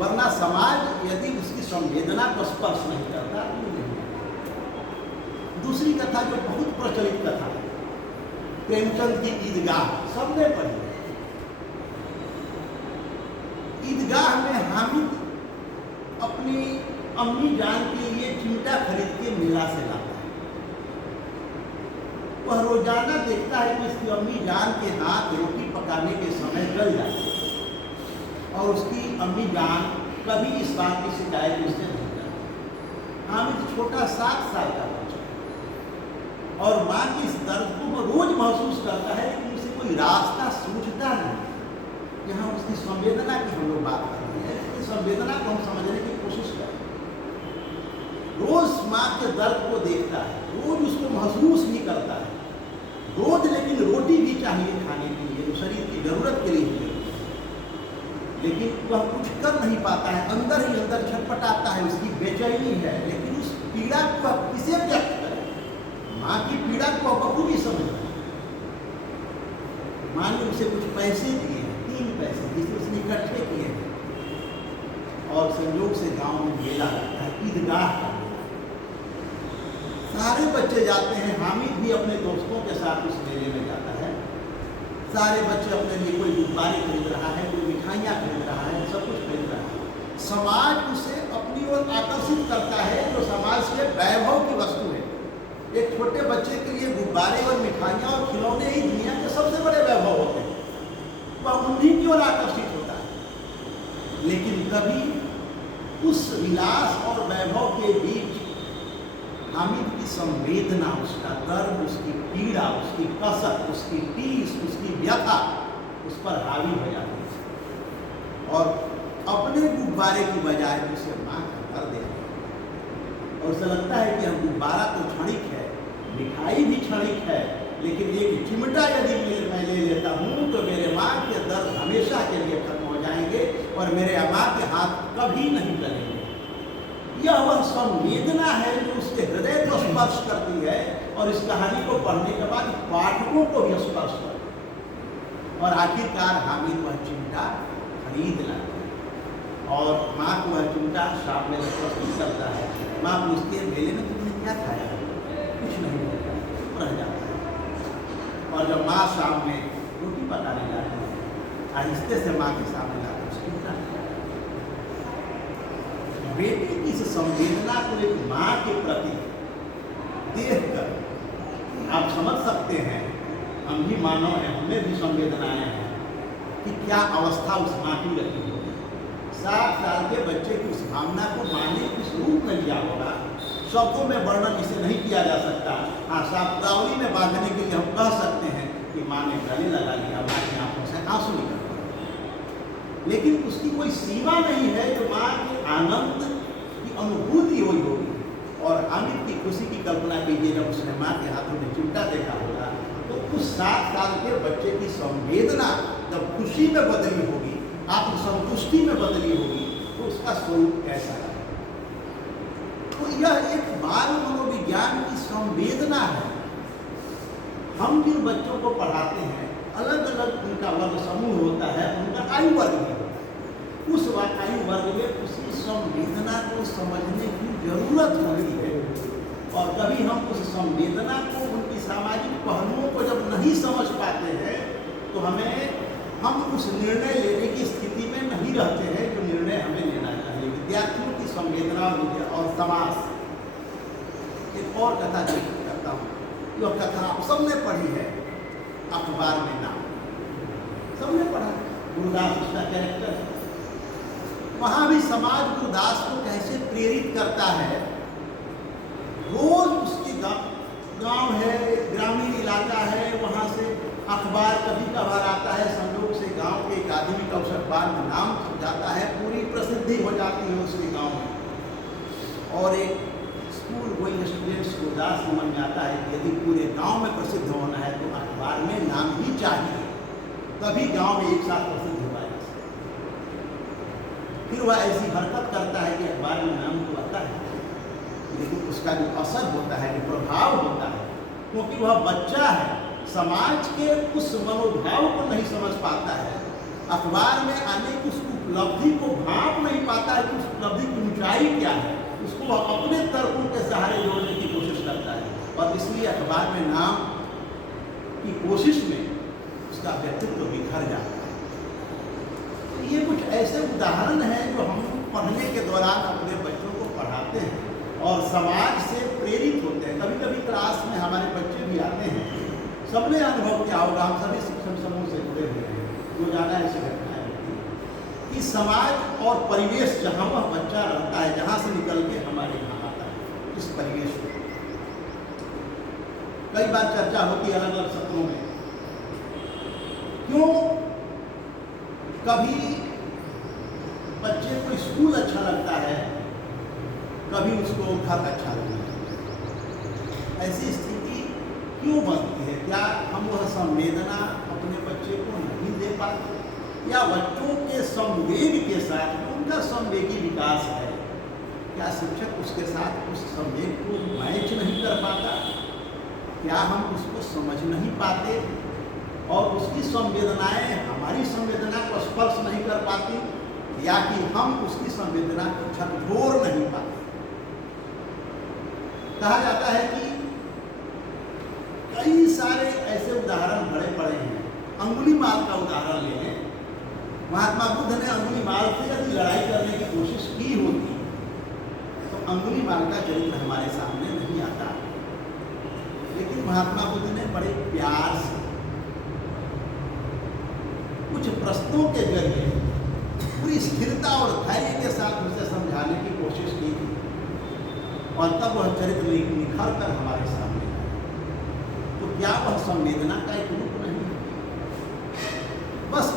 वरना समाज यदि उसकी संवेदना को स्पर्श नहीं करता तो नहीं। दूसरी कथा जो बहुत प्रचलित कथा है, प्रेमचंद की ईदगाह, सबने पढ़ी। ईदगाह में हामिद अपनी अम्मी जान के लिए चिमटा खरीद के मेला से लाता है। वह रोजाना देखता है कि उसकी अम्मी जान के हाथ रोटी पकाने के समय जल जाते हैं, और उसकी अम्मी जान कभी इस बात की शिकायत उससे नहीं करती। हामिद छोटा 7 साल का बच्चा, और माँ की इस दर्द को वह रोज महसूस करता है, लेकिन उसे कोई रास्ता सूझता नहीं। यहाँ उसकी संवेदना की हम लोग बात कर रहे हैं, उसकी संवेदना को हम समझने की कोशिश करें। रोज माँ के दर्द को देखता है, रोज उसको महसूस भी करता है, रोज लेकिन रोटी भी चाहिए खाने के लिए, जो शरीर की जरूरत के लिए भी, लेकिन वह कुछ कर नहीं पाता है, अंदर ही अंदर छटपटाता है, उसकी बेचैनी है। लेकिन उस पीड़ा को वह किसे व्यक्त करे? माँ की पीड़ा को वह बखूबी समझता है। माँ ने उसे कुछ पैसे दिए, 3 पैसे जिसे उसने इकट्ठे किए हैं, और संयोग से गांव में मेला लगता है, ईदगाह का। सारे बच्चे जाते हैं, हामिद भी अपने दोस्तों के साथ उस मेले में जाता है। सारे बच्चे अपने लिए कोई गुब्बारे खरीद रहा है, कोई मिठाइयाँ खरीद रहा है, सब कुछ खरीद रहा है। समाज उसे अपनी ओर आकर्षित करता है, जो समाज के वैभव की वस्तु है। एक छोटे बच्चे के लिए गुब्बारे और मिठाइयाँ और खिलौने ही दुनिया के सबसे बड़े वैभव होते हैं, वह उन्हीं की ओर आकर्षित होता है। लेकिन कभी उस विलास और वैभव के बीच हामिद की संवेदना, उसका दर्द, उसकी पीड़ा, उसकी कसक, उसकी टीस, उसकी व्यथा उस पर हावी हो जाती है, और अपने गुब्बारे की बजाय उसे माँ का दर्द है। और उसे लगता है कि हम गुब्बारा तो क्षणिक है, मिठाई भी क्षणिक है, लेकिन एक चिमटा यदि मैं ले लेता हूँ तो मेरे माँ के दर्द हमेशा के लिए खत्म हो जाएंगे, और मेरे माँ के हाथ कभी नहीं चलेंगे। यह वह संवेदना है जो उसके हृदय को स्पर्श करती है, और इस कहानी को पढ़ने के बाद पाठकों को भी स्पर्श करती है। और आखिरकार हामिद वह चिमटा खरीद लाता है, और माँ को वह चिमटा शाम में प्रस्तुत करता है। माँ पूछती है, मेले में तुमने क्या खाया? कुछ नहीं खाया, रह जाता है। और जब माँ शाम में रोटी पकाने जाती है, आहिस्ते से माँ के सामने लाकर चिमटा, बेटी की इस संवेदना को एक माँ के प्रति देखकर आप समझ सकते हैं, हम भी मानव हैं, हमें भी संवेदनाएं हैं कि क्या अवस्था उस माँ की रही होगी। 7 साल के बच्चे की उस भावना को माँ ने किस रूप में लिया होगा, शब्दों में वर्णन इसे नहीं किया जा सकता। हाँ, शब्दावली में बांधने के लिए हम कह सकते हैं कि माँ ने गले लगा लिया, माँ की आंखों से आंसू निकल पड़े। लेकिन उसकी कोई सीमा नहीं है जो माँ के आनंद की अनुभूति हुई होगी। और हामिद की खुशी की कल्पना कीजिए, जब उसने माँ के हाथों में चिमटा देखा होगा, तो उस 7 साल के बच्चे की संवेदना जब खुशी में बदली होगी, आत्मसंतुष्टि में बदली होगी, तो उसका स्वरूप कैसा है। तो यह एक बाल मनोविज्ञान की संवेदना है। हम जिन बच्चों को पढ़ाते हैं, अलग अलग उनका वर्ग समूह होता है, उनका आयु वर्ग भी होता है। उस आयु वर्ग में उसी संवेदना को समझने की जरूरत होती है। और कभी हम उस संवेदना को, उनकी सामाजिक पहलुओं को जब नहीं समझ पाते हैं, तो हम उस निर्णय लेने की स्थिति में नहीं रहते हैं जो निर्णय हमें लेना चाहिए। विद्यार्थियों की संवेदना और समाज। एक और कथा जिक्र करता हूँ। यह कथा आप सबने पढ़ी है, अखबार में नाम सबने पढ़ा। गुरुदास उसका कैरेक्टर है। वहाँ भी समाज गुरुदास को कैसे प्रेरित करता है। रोज उसकी गांव है, ग्रामीण इलाका है, वहाँ से अखबार कभी कभार आता है, संयोग से गांव के एक आदमी का उस अखबार में नाम छप जाता है, पूरी प्रसिद्धि हो जाती है उसके गांव में। और एक स्कूल गोइंग स्टूडेंट्स को उदास समझ में आता है कि यदि पूरे गांव में प्रसिद्ध होना है तो अखबार में नाम ही चाहिए, तभी गांव में एक साथ प्रसिद्ध हुआ है। फिर वह ऐसी हरकत करता है कि अखबार में नाम तो आता है, लेकिन उसका जो असर होता है, जो प्रभाव होता है, क्योंकि वह बच्चा है, समाज के उस मनोभाव को नहीं समझ पाता है, अखबार में आने की उस उपलब्धि को भांप नहीं पाता है कि उस उपलब्धि की ऊंचाई क्या है, उसको वह अपने तर्कों के सहारे जोड़ने की कोशिश करता है। और इसलिए अखबार में नाम की कोशिश में उसका व्यक्तित्व बिखर जाता है। तो ये कुछ ऐसे उदाहरण हैं जो हम पढ़ने के दौरान अपने बच्चों को पढ़ाते हैं और समाज से प्रेरित होते हैं। कभी कभी क्लास में हमारे बच्चे भी आते हैं, सबने अनुभव किया होगा, हम सभी शिक्षण समूह से जुड़े हुए हैं, रोजाना ऐसी घटनाएं होती हैं कि समाज और परिवेश जहाँ वह बच्चा रहता है, जहाँ से निकल के हमारे यहाँ आता है, इस परिवेश में कई बार चर्चा होती है अलग अलग सत्रों में, क्यों कभी बच्चे को स्कूल अच्छा लगता है, कभी उसको घर अच्छा लगता है। ऐसी स्थिति क्यों बनती है? क्या हम वह संवेदना अपने बच्चे को नहीं दे पाते, या बच्चों के संवेग के साथ उनका संवेगी विकास है, क्या शिक्षक उसके साथ उस संवेग को मैच नहीं कर पाता? क्या हम उसको समझ नहीं पाते और उसकी संवेदनाएं हमारी संवेदना को स्पर्श नहीं कर पाती, या कि हम उसकी संवेदना को झकझोर नहीं पाते? कहा जाता है कि कई सारे ऐसे उदाहरण बड़े बड़े हैं। अंगुलीमाल का उदाहरण ले लें। महात्मा बुद्ध ने अंगुलीमाल से यदि लड़ाई करने की कोशिश की होती तो अंगुलीमाल का चरित्र हमारे सामने नहीं आता, लेकिन महात्मा बुद्ध ने बड़े प्यार से कुछ प्रश्नों के जरिए पूरी स्थिरता और धैर्य के साथ उसे समझाने की कोशिश की थी, और तब वह चरित्र निखर कर हमारे सामने आया। तो क्या वह संवेदना का एक रूप नहीं है? बस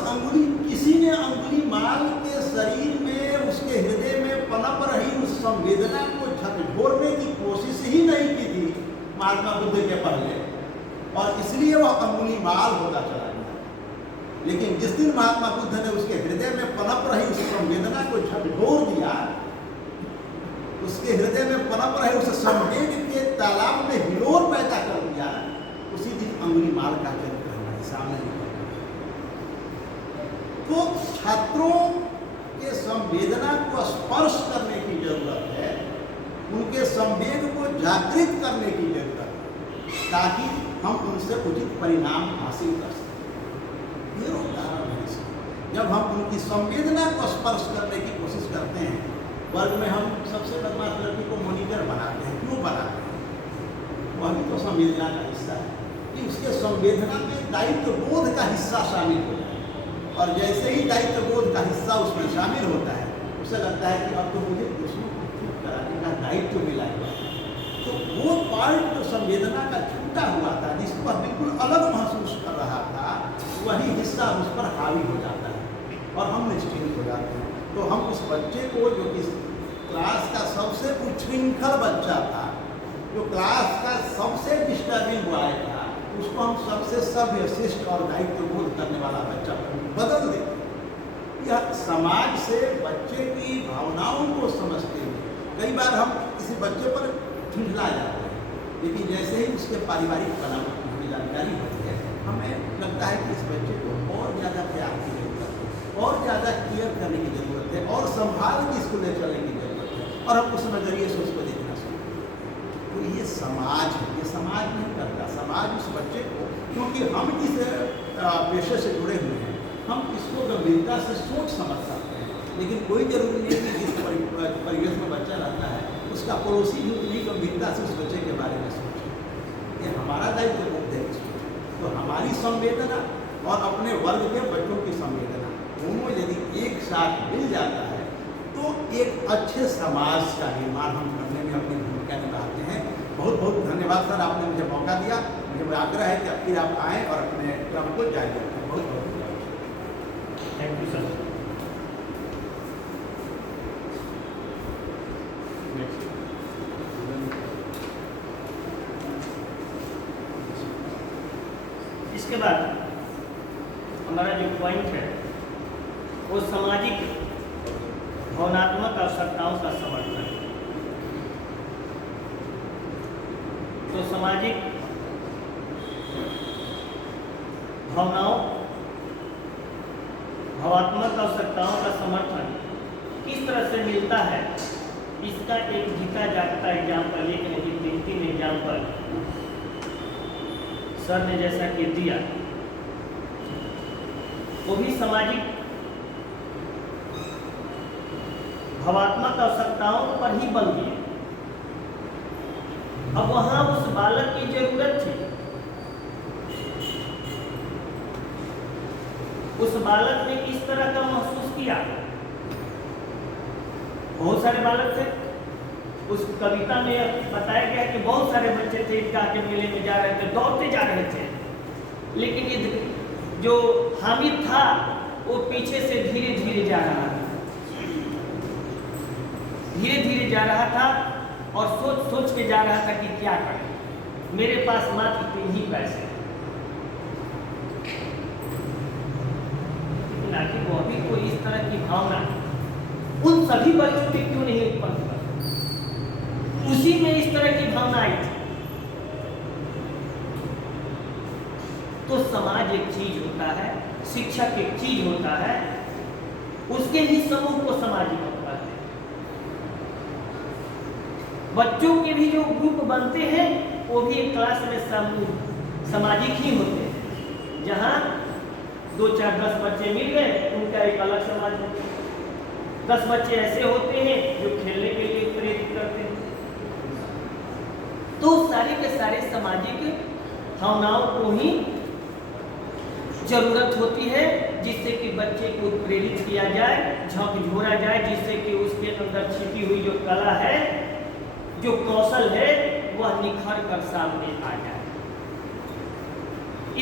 किसी ने अंगुलीमाल के शरीर में, उसके हृदय में पनप रही उस संवेदना को झकझोरने की कोशिश ही नहीं की थी महात्मा बुद्ध के पहले, और इसलिए वह अंगुलीमाल होता चला गया। लेकिन जिस दिन महात्मा बुद्ध ने उसके हृदय में पनप रही उस संवेदना को झकझोर दिया, उसके हृदय में पनप रहे उस संवेग के तालाब में हिलोर पैदा कर दिया, उसी दिन अंगुलीमाल का चरित्र हमारे सामने निकल। तो छात्रों के संवेदना को स्पर्श करने की जरूरत है, उनके संवेग को जागृत करने की जरूरत है, ताकि हम उनसे उचित परिणाम हासिल कर सकें। ये उदाहरण है इसका। जब हम उनकी संवेदना को स्पर्श करने की कोशिश करते हैं, वर्ग में हम सबसे बदमाश लड़की को मॉनिटर बनाते हैं। क्यों बनाते हैं? वह भी तो संवेदना का हिस्सा है कि उसके संवेदना में दायित्व बोध का हिस्सा शामिल हो जाए, और जैसे ही दायित्व बोध का हिस्सा उसमें शामिल होता है, उसे लगता है कि अब तो मुझे दूसरों को ठीक कराने का दायित्व मिला है। तो वो पार्ट जो संवेदना का छूटा हुआ था, जिसको वह बिल्कुल अलग महसूस कर रहा था, वही हिस्सा उस पर हावी हो जाता है। और हम निश्चिंत हो जाते हैं। तो हम उस बच्चे को, जो कि क्लास का सबसे उच्छृंखल बच्चा था, जो क्लास का सबसे डिस्टर्बिंग बॉय था, उसको हम सबसे सभ्य, शिष्ट और दायित्वबोध करने वाला बच्चा बदल देते। यह समाज से बच्चे की भावनाओं को समझते हुए कई बार हम किसी बच्चे पर झुंझला जाते हैं, लेकिन जैसे ही उसके पारिवारिक बनावट की हमें जानकारी होती है, हमें लगता है कि इस बच्चे को और ज़्यादा प्यार की जरूरत है, और ज़्यादा केयर करने की ज़रूरत है, और संभाल के इसको ले चलने की ज़रूरत है, और हम उस नज़रिए से उसको देखना शुरू करते। तो ये समाज है, ये समाज नहीं करता। समाज उस बच्चे को, क्योंकि हम जिस पेशे से जुड़े हुए हैं, हम इसको गंभीरता से सोच समझ सकते हैं, लेकिन कोई जरूरी नहीं कि जिस परिवेश में बच्चा रहता है उसका पड़ोसी भी उतनी गंभीरता से उस बच्चे के बारे में सोचे। ये हमारा दायित्व होता है। तो हमारी संवेदना और अपने वर्ग के बच्चों की संवेदना दोनों यदि एक साथ मिल जाता है तो एक अच्छे समाज का निर्माण हम करने में अपनी भूमिका निभाते हैं। बहुत बहुत धन्यवाद सर, आपने मुझे मौका दिया। मुझे आग्रह है कि फिर आप आएँ और अपने क्रम को जारी रखें। बहुत बहुत धन्यवाद। Thank you sir. इसके बाद हमारा जो पॉइंट है वो सामाजिक भावनात्मक आवश्यकताओं का समर्थन है। तो सामाजिक भावनाओं, भावात्मक आवश्यकताओं का समर्थन किस तरह से मिलता है, इसका एक जीता जागता एग्जाम्पल, एक नहीं 3 एग्जाम्पल सर ने जैसा कि दिया, वो भी सामाजिक भावात्मक आवश्यकताओं पर ही बन गए। अब वहां उस बालक की जरूरत थी, उस बालक ने किस तरह का महसूस किया। बहुत सारे बालक थे, उस कविता में बताया गया कि बहुत सारे बच्चे थे ईदगाह के मेले में जा रहे थे, दौड़ते जा रहे थे, लेकिन ये जो हामिद था वो पीछे से धीरे धीरे जा रहा था, धीरे धीरे जा रहा था और सोच सोच के जा रहा था कि क्या करें, मेरे पास मात्र 3 ही पैसे हैं। लेकिन आखिर वो अभी कोई इस तरह की भावना उन सभी बच्चों में क्यों नहीं उत्पन्न हुआ? उसी में इस तरह की भावना आई थी। तो समाज एक चीज होता है, शिक्षक एक चीज होता है, उसके ही समूह को सामाजिक होता है। बच्चों के भी जो ग्रुप बनते हैं वो भी एक क्लास में समूह सामाजिक ही होते हैं। जहां 2, 4, 10 बच्चे मिल गए, उनका एक अलग समाज होता है। 10 बच्चे ऐसे होते हैं जो खेलने के लिए प्रेरित करते हैं। तो सारे के सारे सामाजिक भावनाओं को ही जरूरत होती है, जिससे कि बच्चे को प्रेरित किया जाए, झकझोरा जाए, जिससे कि उसके अंदर छिपी हुई जो कला है, जो कौशल है, वह निखर कर सामने आ जाए।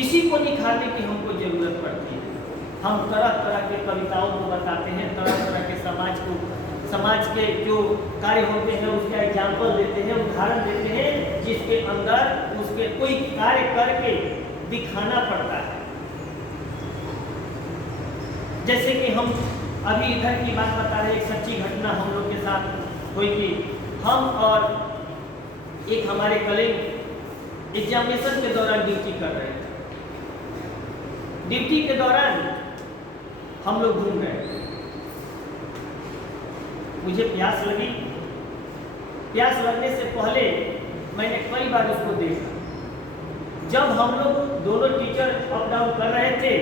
इसी को निखारने की हमको जरूरत पड़ती है। हम तरह तरह के कविताओं को बताते हैं, तरह तरह के समाज के जो कार्य होते हैं उसका एग्जाम्पल देते हैं, उदाहरण देते हैं, जिसके अंदर उसके कोई कार्य करके दिखाना पड़ता है। जैसे कि हम अभी इधर की बात बता रहे, एक सच्ची घटना हम लोग के साथ हुई थी। हम और एक हमारे कलीग एग्जामिनेशन के दौरान ड्यूटी कर रहे थे। ड्यूटी के दौरान हम लोग घूम रहे थे। मुझे प्यास लगी। प्यास लगने से पहले मैंने कई बार उसको देखा। जब हम लोग दोनों टीचर अप डाउन कर रहे थे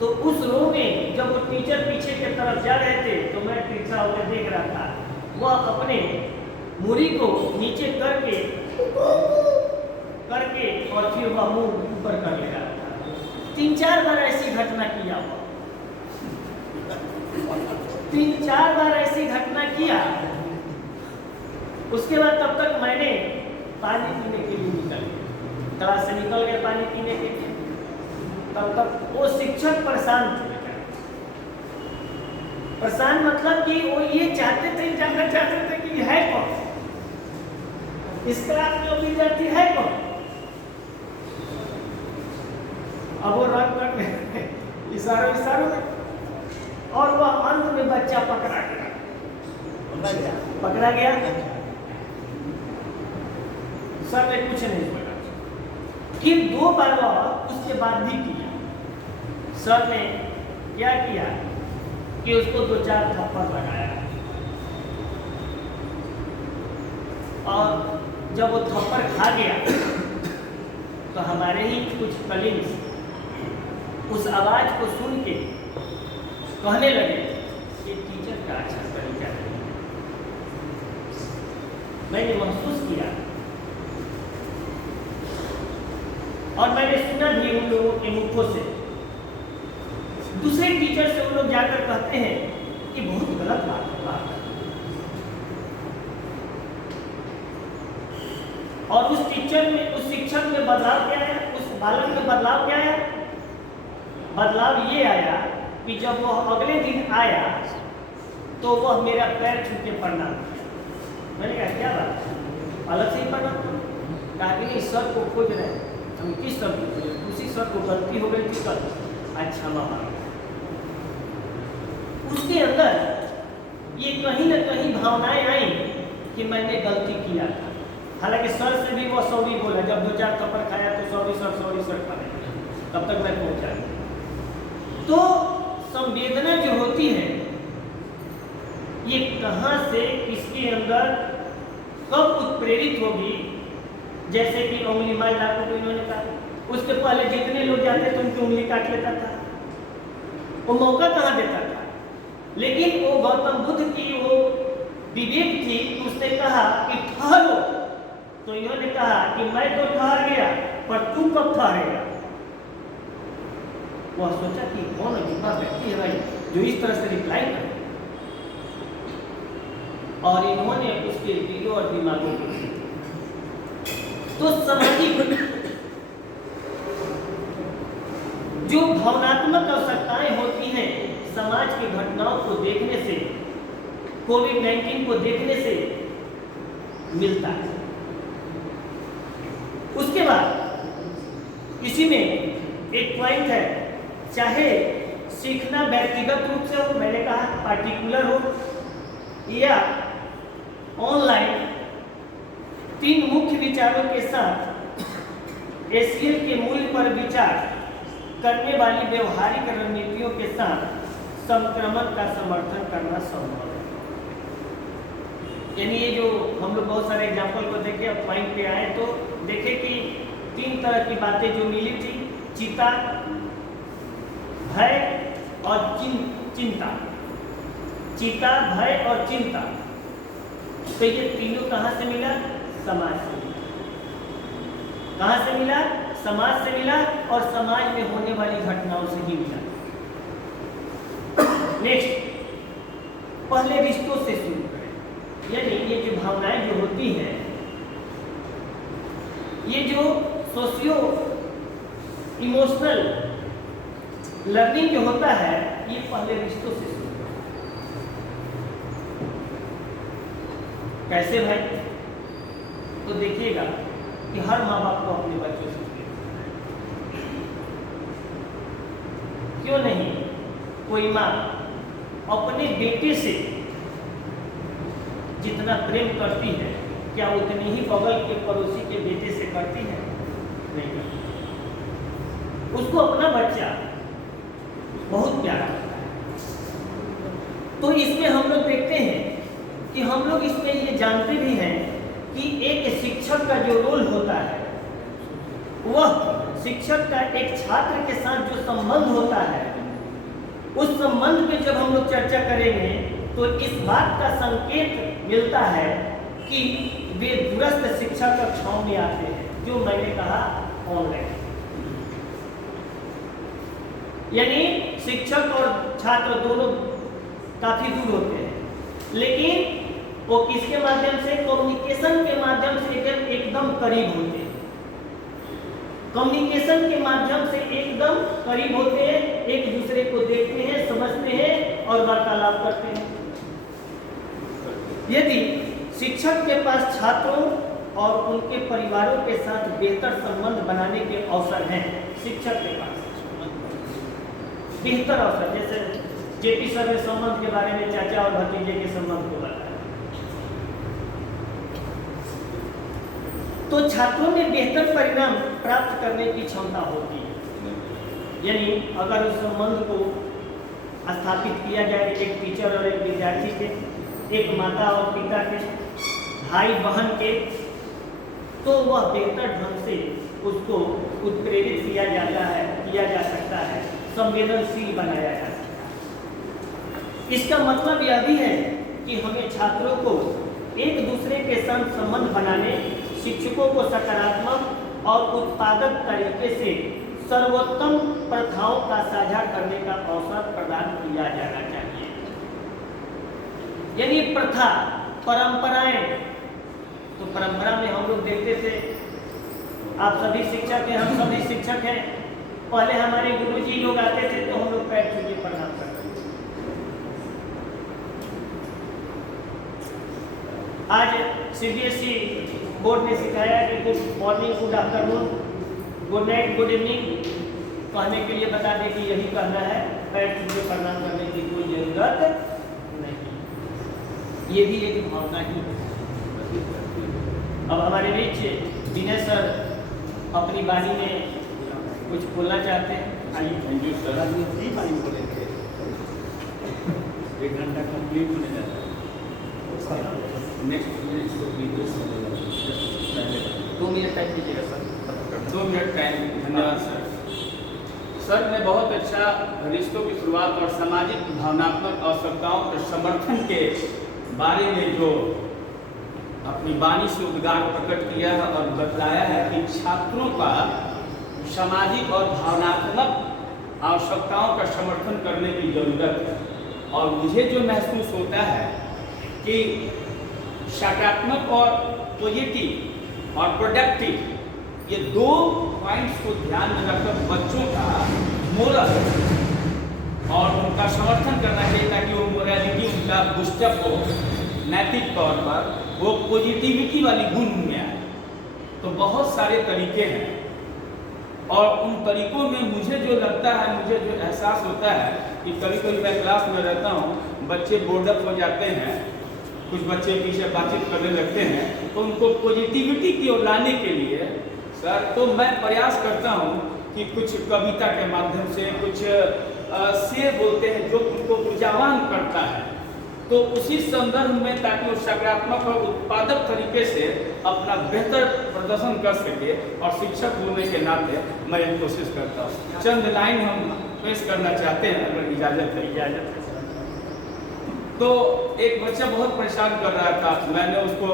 तो उस रो में जब वो टीचर पीछे की तरफ जा रहे थे तो मैं पीछा होकर देख रहा था। वह अपने मुड़ी को नीचे करके और फिर वह मुंह ऊपर कर ले रहा था। 3-4 बार ऐसी घटना किया हुआ, 3-4 बार ऐसी घटना किया। उसके बाद तब तक मैंने पानी पीने के लिए निकल गया, क्लास से निकल गए पानी पीने के लिए। तब तक वो शिक्षक परेशान थे। परेशान मतलब कि वो ये चाहते थे, जानना चाहते थे कि ये है कौन, इस क्लास में वो विद्यार्थी है कौन। अब वो रंग इशारों में और वह अंत में बच्चा पकड़ा गया। सर ने कुछ नहीं बोला, फिर 2 बार उसके बाद भी किया। सर ने क्या किया कि उसको 2-4 थप्पड़ लगाया, और जब वो थप्पड़ खा गया तो हमारे ही कुछ कलीग्स उस आवाज को सुन के कहने लगे कि टीचर का अच्छा तरीका नहीं। मैंने महसूस किया और मैंने सुना भी उन लोगों के मुखों से। दूसरे टीचर से उन लोग जाकर कहते हैं कि बहुत गलत बात है। और उस शिक्षक में बदलाव क्या है, उस बालक में बदलाव क्या है? बदलाव ये आया कि जब वह अगले दिन आया तो वह मेरा पैर छू के प्रणाम किया। मैंने कहा क्या बात, अलग से ही प्रणाम? कहा कि नहीं, सर को खोज रहे हैं। हम किस सर को खोज? उसी सर को गलती हो गई थी कल। अच्छा मामा। उसके अंदर ये कहीं ना कहीं भावनाएं आई कि मैंने गलती किया था। हालांकि सर से भी वो सॉरी बोला, जब 2-4 थप्पड़ खाया तो सॉरी सर खाने, तब तक मैं पहुंचा। तो संवेदना जो होती है ये कहां से किसके अंदर कब उत्प्रेरित होगी? जैसे कि उंगली मार डाकू को इन्होंने कहा, उसके पहले जितने लोग जाते थे उनकी उंगली काट लेता था। वो मौका कहाँ देता था? लेकिन वो गौतम बुद्ध की वो विवेक थी, उसने कहा कि ठहरो। तो इन्होंने कहा कि मैं तो ठहर गया, पर तू कब ठहरेगा? वह सोचा कि कौन अजीबा व्यक्ति है भाई जो इस तरह से रिप्लाई करे, और इन्होंने उसके दिलों और दिमागों को तो सामाजिक जो भावनात्मक आवश्यकताएं होती हैं समाज की घटनाओं को देखने से, कोविड-19 को देखने से मिलता है। उसके बाद इसी में एक पॉइंट है, चाहे सीखना व्यक्तिगत रूप से हो, मैंने कहा पार्टिकुलर हो, या ऑनलाइन, 3 मुख्य विचारों के साथ एसीएल के मूल्य पर विचार करने वाली व्यवहारिक रणनीतियों के साथ संक्रमण का समर्थन करना संभव है। यानी ये जो हम लोग बहुत सारे एग्जाम्पल को देखे, अब पॉइंट पे आए तो देखे कि 3 तरह की बातें जो मिली थी, चिता, भय और चिंता। चिता, भय और चिंता, तो ये तीनों कहां से मिला? समाज से मिला। कहां से मिला? समाज से मिला, और समाज में होने वाली घटनाओं से ही मिला। नेक्स्ट, पहले रिश्तों से शुरू करें। यानी ये जो भावनाएं जो होती हैं, ये जो सोशियो इमोशनल लर्निंग जो होता है, ये पहले रिश्तों से शुरू करें। कैसे भाई? तो देखिएगा कि हर माँ बाप को अपने बच्चों से क्यों नहीं, कोई माँ अपने बेटे से जितना प्रेम करती है, क्या उतनी ही बगल के पड़ोसी के बेटे से करती है? नहीं करती। उसको अपना बच्चा बहुत प्यारा लगता है। तो इसमें हम लोग देखते हैं कि हम लोग इसमें ये जानते भी हैं कि एक शिक्षक का जो रोल होता है, वह शिक्षक का एक छात्र के साथ जो संबंध होता है, उस संबंध पे जब हम लोग चर्चा करेंगे तो इस बात का संकेत मिलता है कि वे दूरस्थ शिक्षा कक्षाओं में आते हैं, जो मैंने कहा ऑनलाइन। यानी शिक्षक और छात्र दोनों काफी दूर होते हैं, लेकिन वो किसके माध्यम से? कम्युनिकेशन के माध्यम से एकदम करीब होते हैं। कम्युनिकेशन के माध्यम से एकदम करीब होते हैं, एक दूसरे को देखते हैं, समझते हैं और वार्तालाप करते हैं। यदि शिक्षक के पास छात्रों और उनके परिवारों के साथ बेहतर संबंध बनाने के अवसर हैं, शिक्षक के पास बेहतर अवसर, जैसे जेपी सर ने संबंध के बारे में चाचा और भतीजे के संबंध को बताया, तो छात्रों में बेहतर परिणाम प्राप्त करने की क्षमता होती है। यानी अगर उस संबंध को स्थापित किया जाए एक टीचर और एक विद्यार्थी के, एक माता और पिता के, भाई बहन के, तो वह बेहतर ढंग से उसको उत्प्रेरित किया जा सकता है, संवेदनशील बनाया जा सकता है। इसका मतलब यह भी है कि हमें छात्रों को एक दूसरे के साथ संबंध बनाने, शिक्षकों को सकारात्मक और उत्पादक तरीके से सर्वोत्तम प्रथाओं का साझा करने का अवसर प्रदान किया जाना चाहिए। यानी प्रथा, परंपराएं, तो परंपरा में हम लोग देखते थे, आप सभी शिक्षक हैं, हम सभी शिक्षक हैं, पहले हमारे गुरुजी लोग आते थे तो हम लोग पैर छू के प्रणाम करते थे। आज सीबीएसई बोर्ड ने सिखाया कि good morning, good afternoon, good night, good evening कहने के लिए बता दें कि यही कहना है, पैर छू के प्रणाम करने की कोई जरूरत नहीं। ये भी एक भावना ही है। अब हमारे बीच विनय सर अपनी वाणी में कुछ बोलना चाहते हैं। आइए। Thank you sir. जी भाई बोलेंगे। 1 घंटा कंप्लीट होने जाता है। नेक्स्ट इसको पहले 2 मिनट टाइम दीजिएगा सर। 2 minute time. धन्यवाद सर। सर ने बहुत अच्छा रिश्तों की शुरुआत और सामाजिक भावनात्मक आवश्यकताओं के समर्थन के बारे में जो अपनी वाणी से उद्गार प्रकट किया है और बतलाया है कि छात्रों का सामाजिक और भावनात्मक आवश्यकताओं का समर्थन करने की जरूरत है। और मुझे जो महसूस होता है कि सकारात्मक और पॉजिटिव और प्रोडक्टिव, ये 2 पॉइंट्स को ध्यान में रखकर बच्चों का मोरल और उनका समर्थन करना चाहिए ताकि वो मोरालिटी उनका बूस्टअप हो, नैतिक तौर पर वो पॉजिटिविटी वाली गुण में आए। तो बहुत सारे तरीके हैं और उन तरीकों में मुझे जो लगता है, मुझे जो एहसास होता है कि कभी कभी मैं क्लास में रहता हूँ, बच्चे बोर्डअप हो जाते हैं, कुछ बच्चे पीछे बातचीत करने लगते हैं, तो उनको पॉजिटिविटी की ओर लाने के लिए सर तो मैं प्रयास करता हूँ कि कुछ कविता के माध्यम से कुछ शेर बोलते हैं जो उनको ऊर्जावान करता है, तो उसी संदर्भ में ताकि वो सकारात्मक और उत्पादक तरीके से अपना बेहतर प्रदर्शन कर सके। और शिक्षक होने के नाते मैं ये कोशिश करता हूँ। चंद लाइन हम पेश करना चाहते हैं, अगर इजाज़त है। इजाजत है। तो एक बच्चा बहुत परेशान कर रहा था, मैंने उसको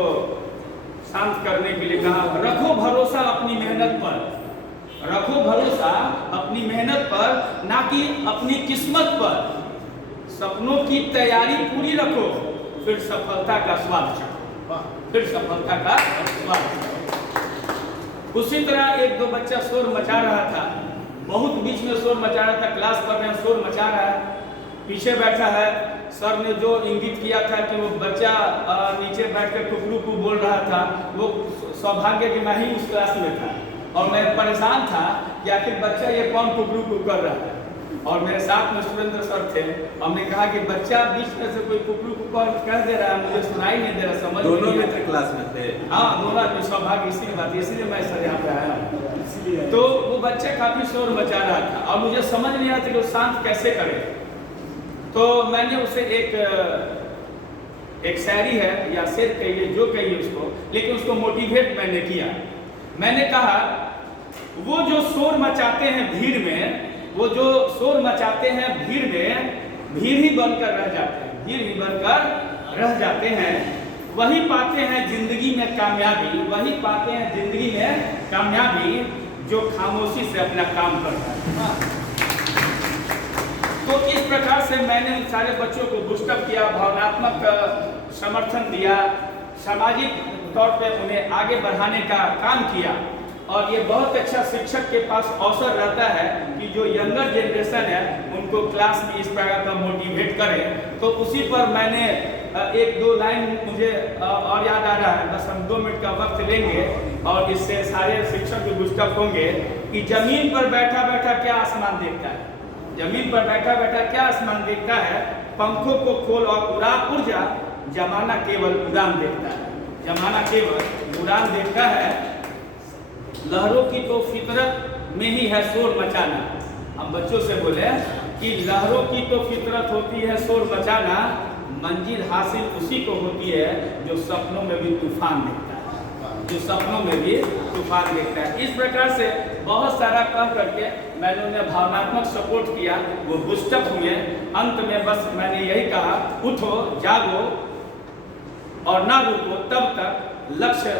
शांत करने के लिए कहा, रखो भरोसा अपनी मेहनत पर, रखो भरोसा अपनी मेहनत पर, ना कि अपनी किस्मत पर। सपनों की तैयारी पूरी रखो, फिर सफलता का स्वाद चखो, फिर सफलता का स्वाद चखो। उसी तरह 1-2 बच्चा शोर मचा रहा था, बहुत बीच में शोर मचा रहा था, क्लास कर रहे हैं, शोर मचा रहा है, पीछे बैठा है। सर ने जो इंगित किया था कि वो बच्चा नीचे बैठकर टुकड़ू को बोल रहा था, वो सौभाग्य कि मैं ही उस क्लास में था और मैं परेशान था कि आखिर बच्चा ये कौन टुकड़ू को कर रहा है। और मेरे साथ में सुरेंद्र सर थे, हमने कहा कि बच्चा बीच में से कोई टुकड़ू को कह दे रहा है, मुझे सुनाई नहीं दे रहा, समझ दोनों मित्र क्लास में थे। हाँ, दोनों आदमी, सौभाग्य इसी बात, इसीलिए मैं सर यहाँ पे आया हूँ। तो वो बच्चा काफी शोर मचा रहा था और मुझे समझ नहीं आता कि वो शांत कैसे करे। तो मैंने उसे एक शायरी है या शेर कहिए, जो कहिए उसको, लेकिन उसको मोटिवेट मैंने किया। मैंने कहा, वो जो शोर मचाते हैं भीड़ में, वो जो शोर मचाते हैं भीड़ में, भीड़ ही बनकर रह जाते हैं, भीड़ ही बनकर रह जाते हैं। वही पाते हैं जिंदगी में कामयाबी, वही पाते हैं जिंदगी में कामयाबी जो खामोशी से अपना काम करता है। तो इस प्रकार से मैंने उन सारे बच्चों को बूस्टअप किया, भावनात्मक समर्थन दिया, सामाजिक तौर पे उन्हें आगे बढ़ाने का काम किया। और ये बहुत अच्छा शिक्षक के पास अवसर रहता है कि जो यंगर जनरेशन है उनको क्लास में इस प्रकार का मोटिवेट करें। तो उसी पर मैंने एक दो लाइन मुझे और याद आ रहा है, बस हम 2 मिनट का वक्त लेंगे और इससे सारे शिक्षक भी डिस्टर्ब होंगे कि जमीन पर बैठा बैठा क्या आसमान देखता है, जमीन पर बैठा बैठा क्या आसमान देखता है, पंखों को खोल और उड़ जा, जमाना केवल उड़ान देखता है, जमाना केवल उड़ान देखता है। लहरों की तो फितरत में ही है शोर मचाना। हम बच्चों से बोले कि लहरों की तो फितरत होती है शोर मचाना, मंजिल हासिल उसी को होती है जो सपनों में भी तूफान देखता है, जो सपनों में भी तूफान देखता है। इस प्रकार से बहुत सारा कह करके मैंने उन्हें भावनात्मक सपोर्ट किया, वो बुस्टअप हुए। अंत में बस मैंने यही कहा, उठो जागो और ना रुको तब तक लक्ष्य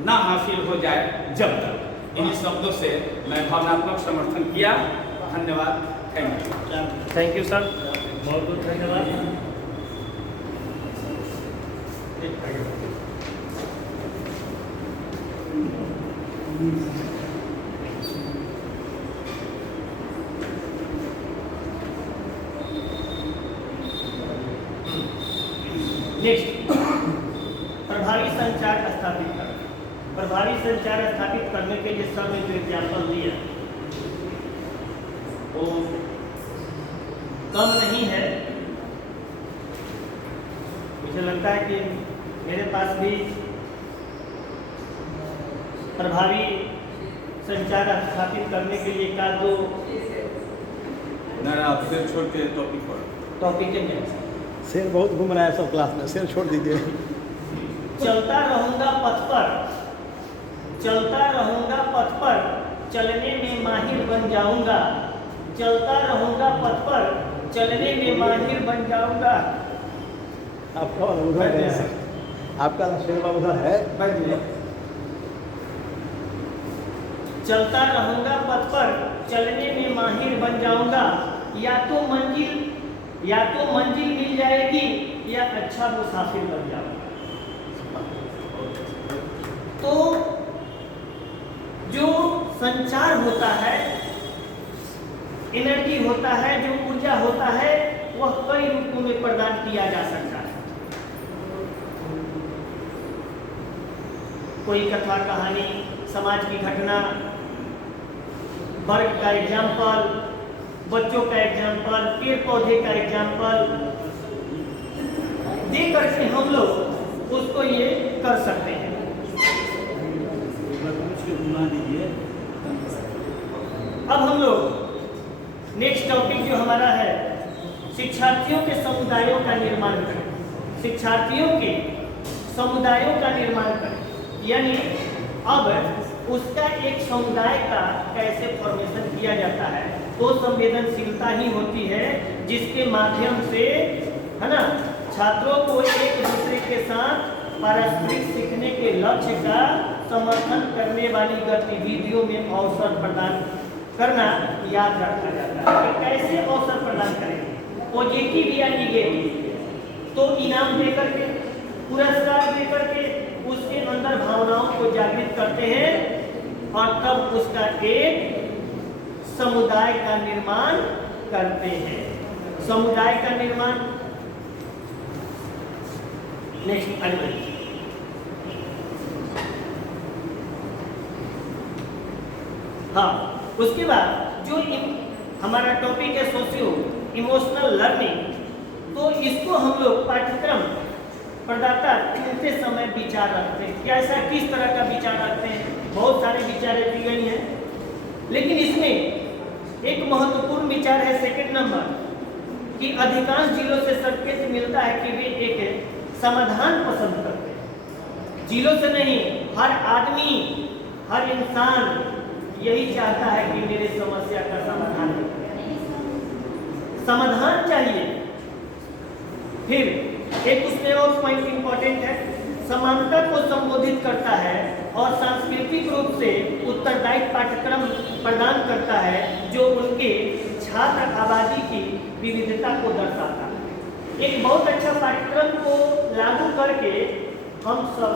ना हासिल हो जाए जब तक। इन्हीं शब्दों से मैं भावनात्मक समर्थन किया। धन्यवाद। थैंक यू सर, बहुत बहुत धन्यवाद। नेक्स्ट, प्रभावी संचार स्थापित करना। प्रभावी संचार स्थापित करने के लिए सर ने जो एग्जाम्पल दिया वो कम नहीं है। मुझे लगता है कि मेरे पास भी प्रभावी संचार स्थापित करने के लिए का दो आप सिर छोड़ के टॉपिक पर टॉपिक है। शेर बहुत घूम रहा है सब क्लास में, शेर छोड़ दीजिए। चलता रहूंगा पथ पर, चलता रहूंगा पथ पर, चलने में माहिर बन जाऊंगा। चलता रहूंगा पथ पर, चलने में माहिर बन जाऊंगा। आपका उधर है, आपका शेर बाबू उधर है। चलता रहूंगा पथ पर, चलने में माहिर बन जाऊंगा। या तो मंजिल मिल जाएगी या अच्छा मुसाफिर बन जाऊंगा। तो जो संचार होता है, एनर्जी होता है, जो ऊर्जा होता है, वह कई रूपों में प्रदान किया जा सकता है। कोई कथा कहानी, समाज की घटना, वर्ग का एग्जाम्पल, बच्चों का एग्जाम्पल, पेड़ पौधे का एग्जाम्पल दे करके हम लोग उसको ये कर सकते हैं। अब हम लोग नेक्स्ट टॉपिक जो हमारा है, शिक्षार्थियों के समुदायों का निर्माण करें। शिक्षार्थियों के समुदायों का निर्माण करें, यानी अब उसका एक समुदाय का कैसे फॉर्मेशन किया जाता है। तो संवेदनशीलता ही होती है जिसके माध्यम से, है ना, छात्रों को एक दूसरे के साथ पारस्परिक सीखने के लक्ष्य का समर्थन करने वाली गतिविधियों में अवसर प्रदान करना याद रखा जाता है। कि कैसे अवसर प्रदान करें, पॉजिटिव या निगेटिव। तो इनाम देकर के, पुरस्कार देकर के उसके अंदर भावनाओं को जागृत करते हैं और तब उसका एक समुदाय का निर्माण करते हैं। समुदाय का निर्माण। नेक्स्ट एलिमेंट, हाँ, उसके बाद जो हमारा टॉपिक है सोशियो इमोशनल लर्निंग, तो इसको हम लोग पाठ्यक्रम प्रदाता चुनते समय विचार रखते हैं। कैसा, किस तरह का विचार रखते हैं? बहुत सारे विचारें दी गई हैं, लेकिन इसमें एक महत्वपूर्ण विचार है सेकंड नंबर, कि अधिकांश जिलों से संकेत मिलता है कि वे एक समाधान पसंद करते हैं। जिलों से नहीं, हर आदमी, हर इंसान यही चाहता है कि मेरे समस्या का समाधान हो, समाधान चाहिए। फिर एक उसमें और पॉइंट इंपॉर्टेंट है, समानता को संबोधित करता है और सांस्कृतिक रूप से उत्तरदायी पाठ्यक्रम प्रदान करता है जो उनके छात्र आबादी की विविधता को दर्शाता है। एक बहुत अच्छा पाठ्यक्रम को लागू करके हम सब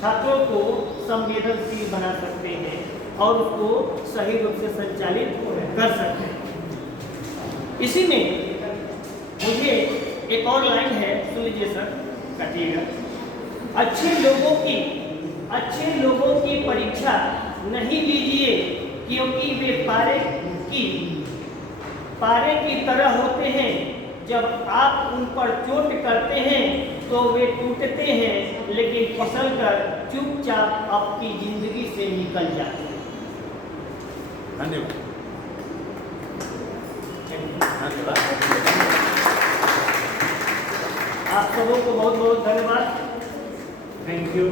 छात्रों को संवेदनशील बना सकते हैं, और उसको सही रूप से संचालित कर सकते हैं। इसी में मुझे एक और लाइन है, सुन लीजिए सर, काटिएगा। अच्छे लोगों की परीक्षा नहीं लीजिए, क्योंकि वे पारे की तरह होते हैं। जब आप उन पर चोट करते हैं तो वे टूटते हैं, लेकिन फिसलकर चुपचाप आपकी जिंदगी से निकल जाते हैं। धन्यवाद। आप सबों को बहुत बहुत धन्यवाद। Thank you.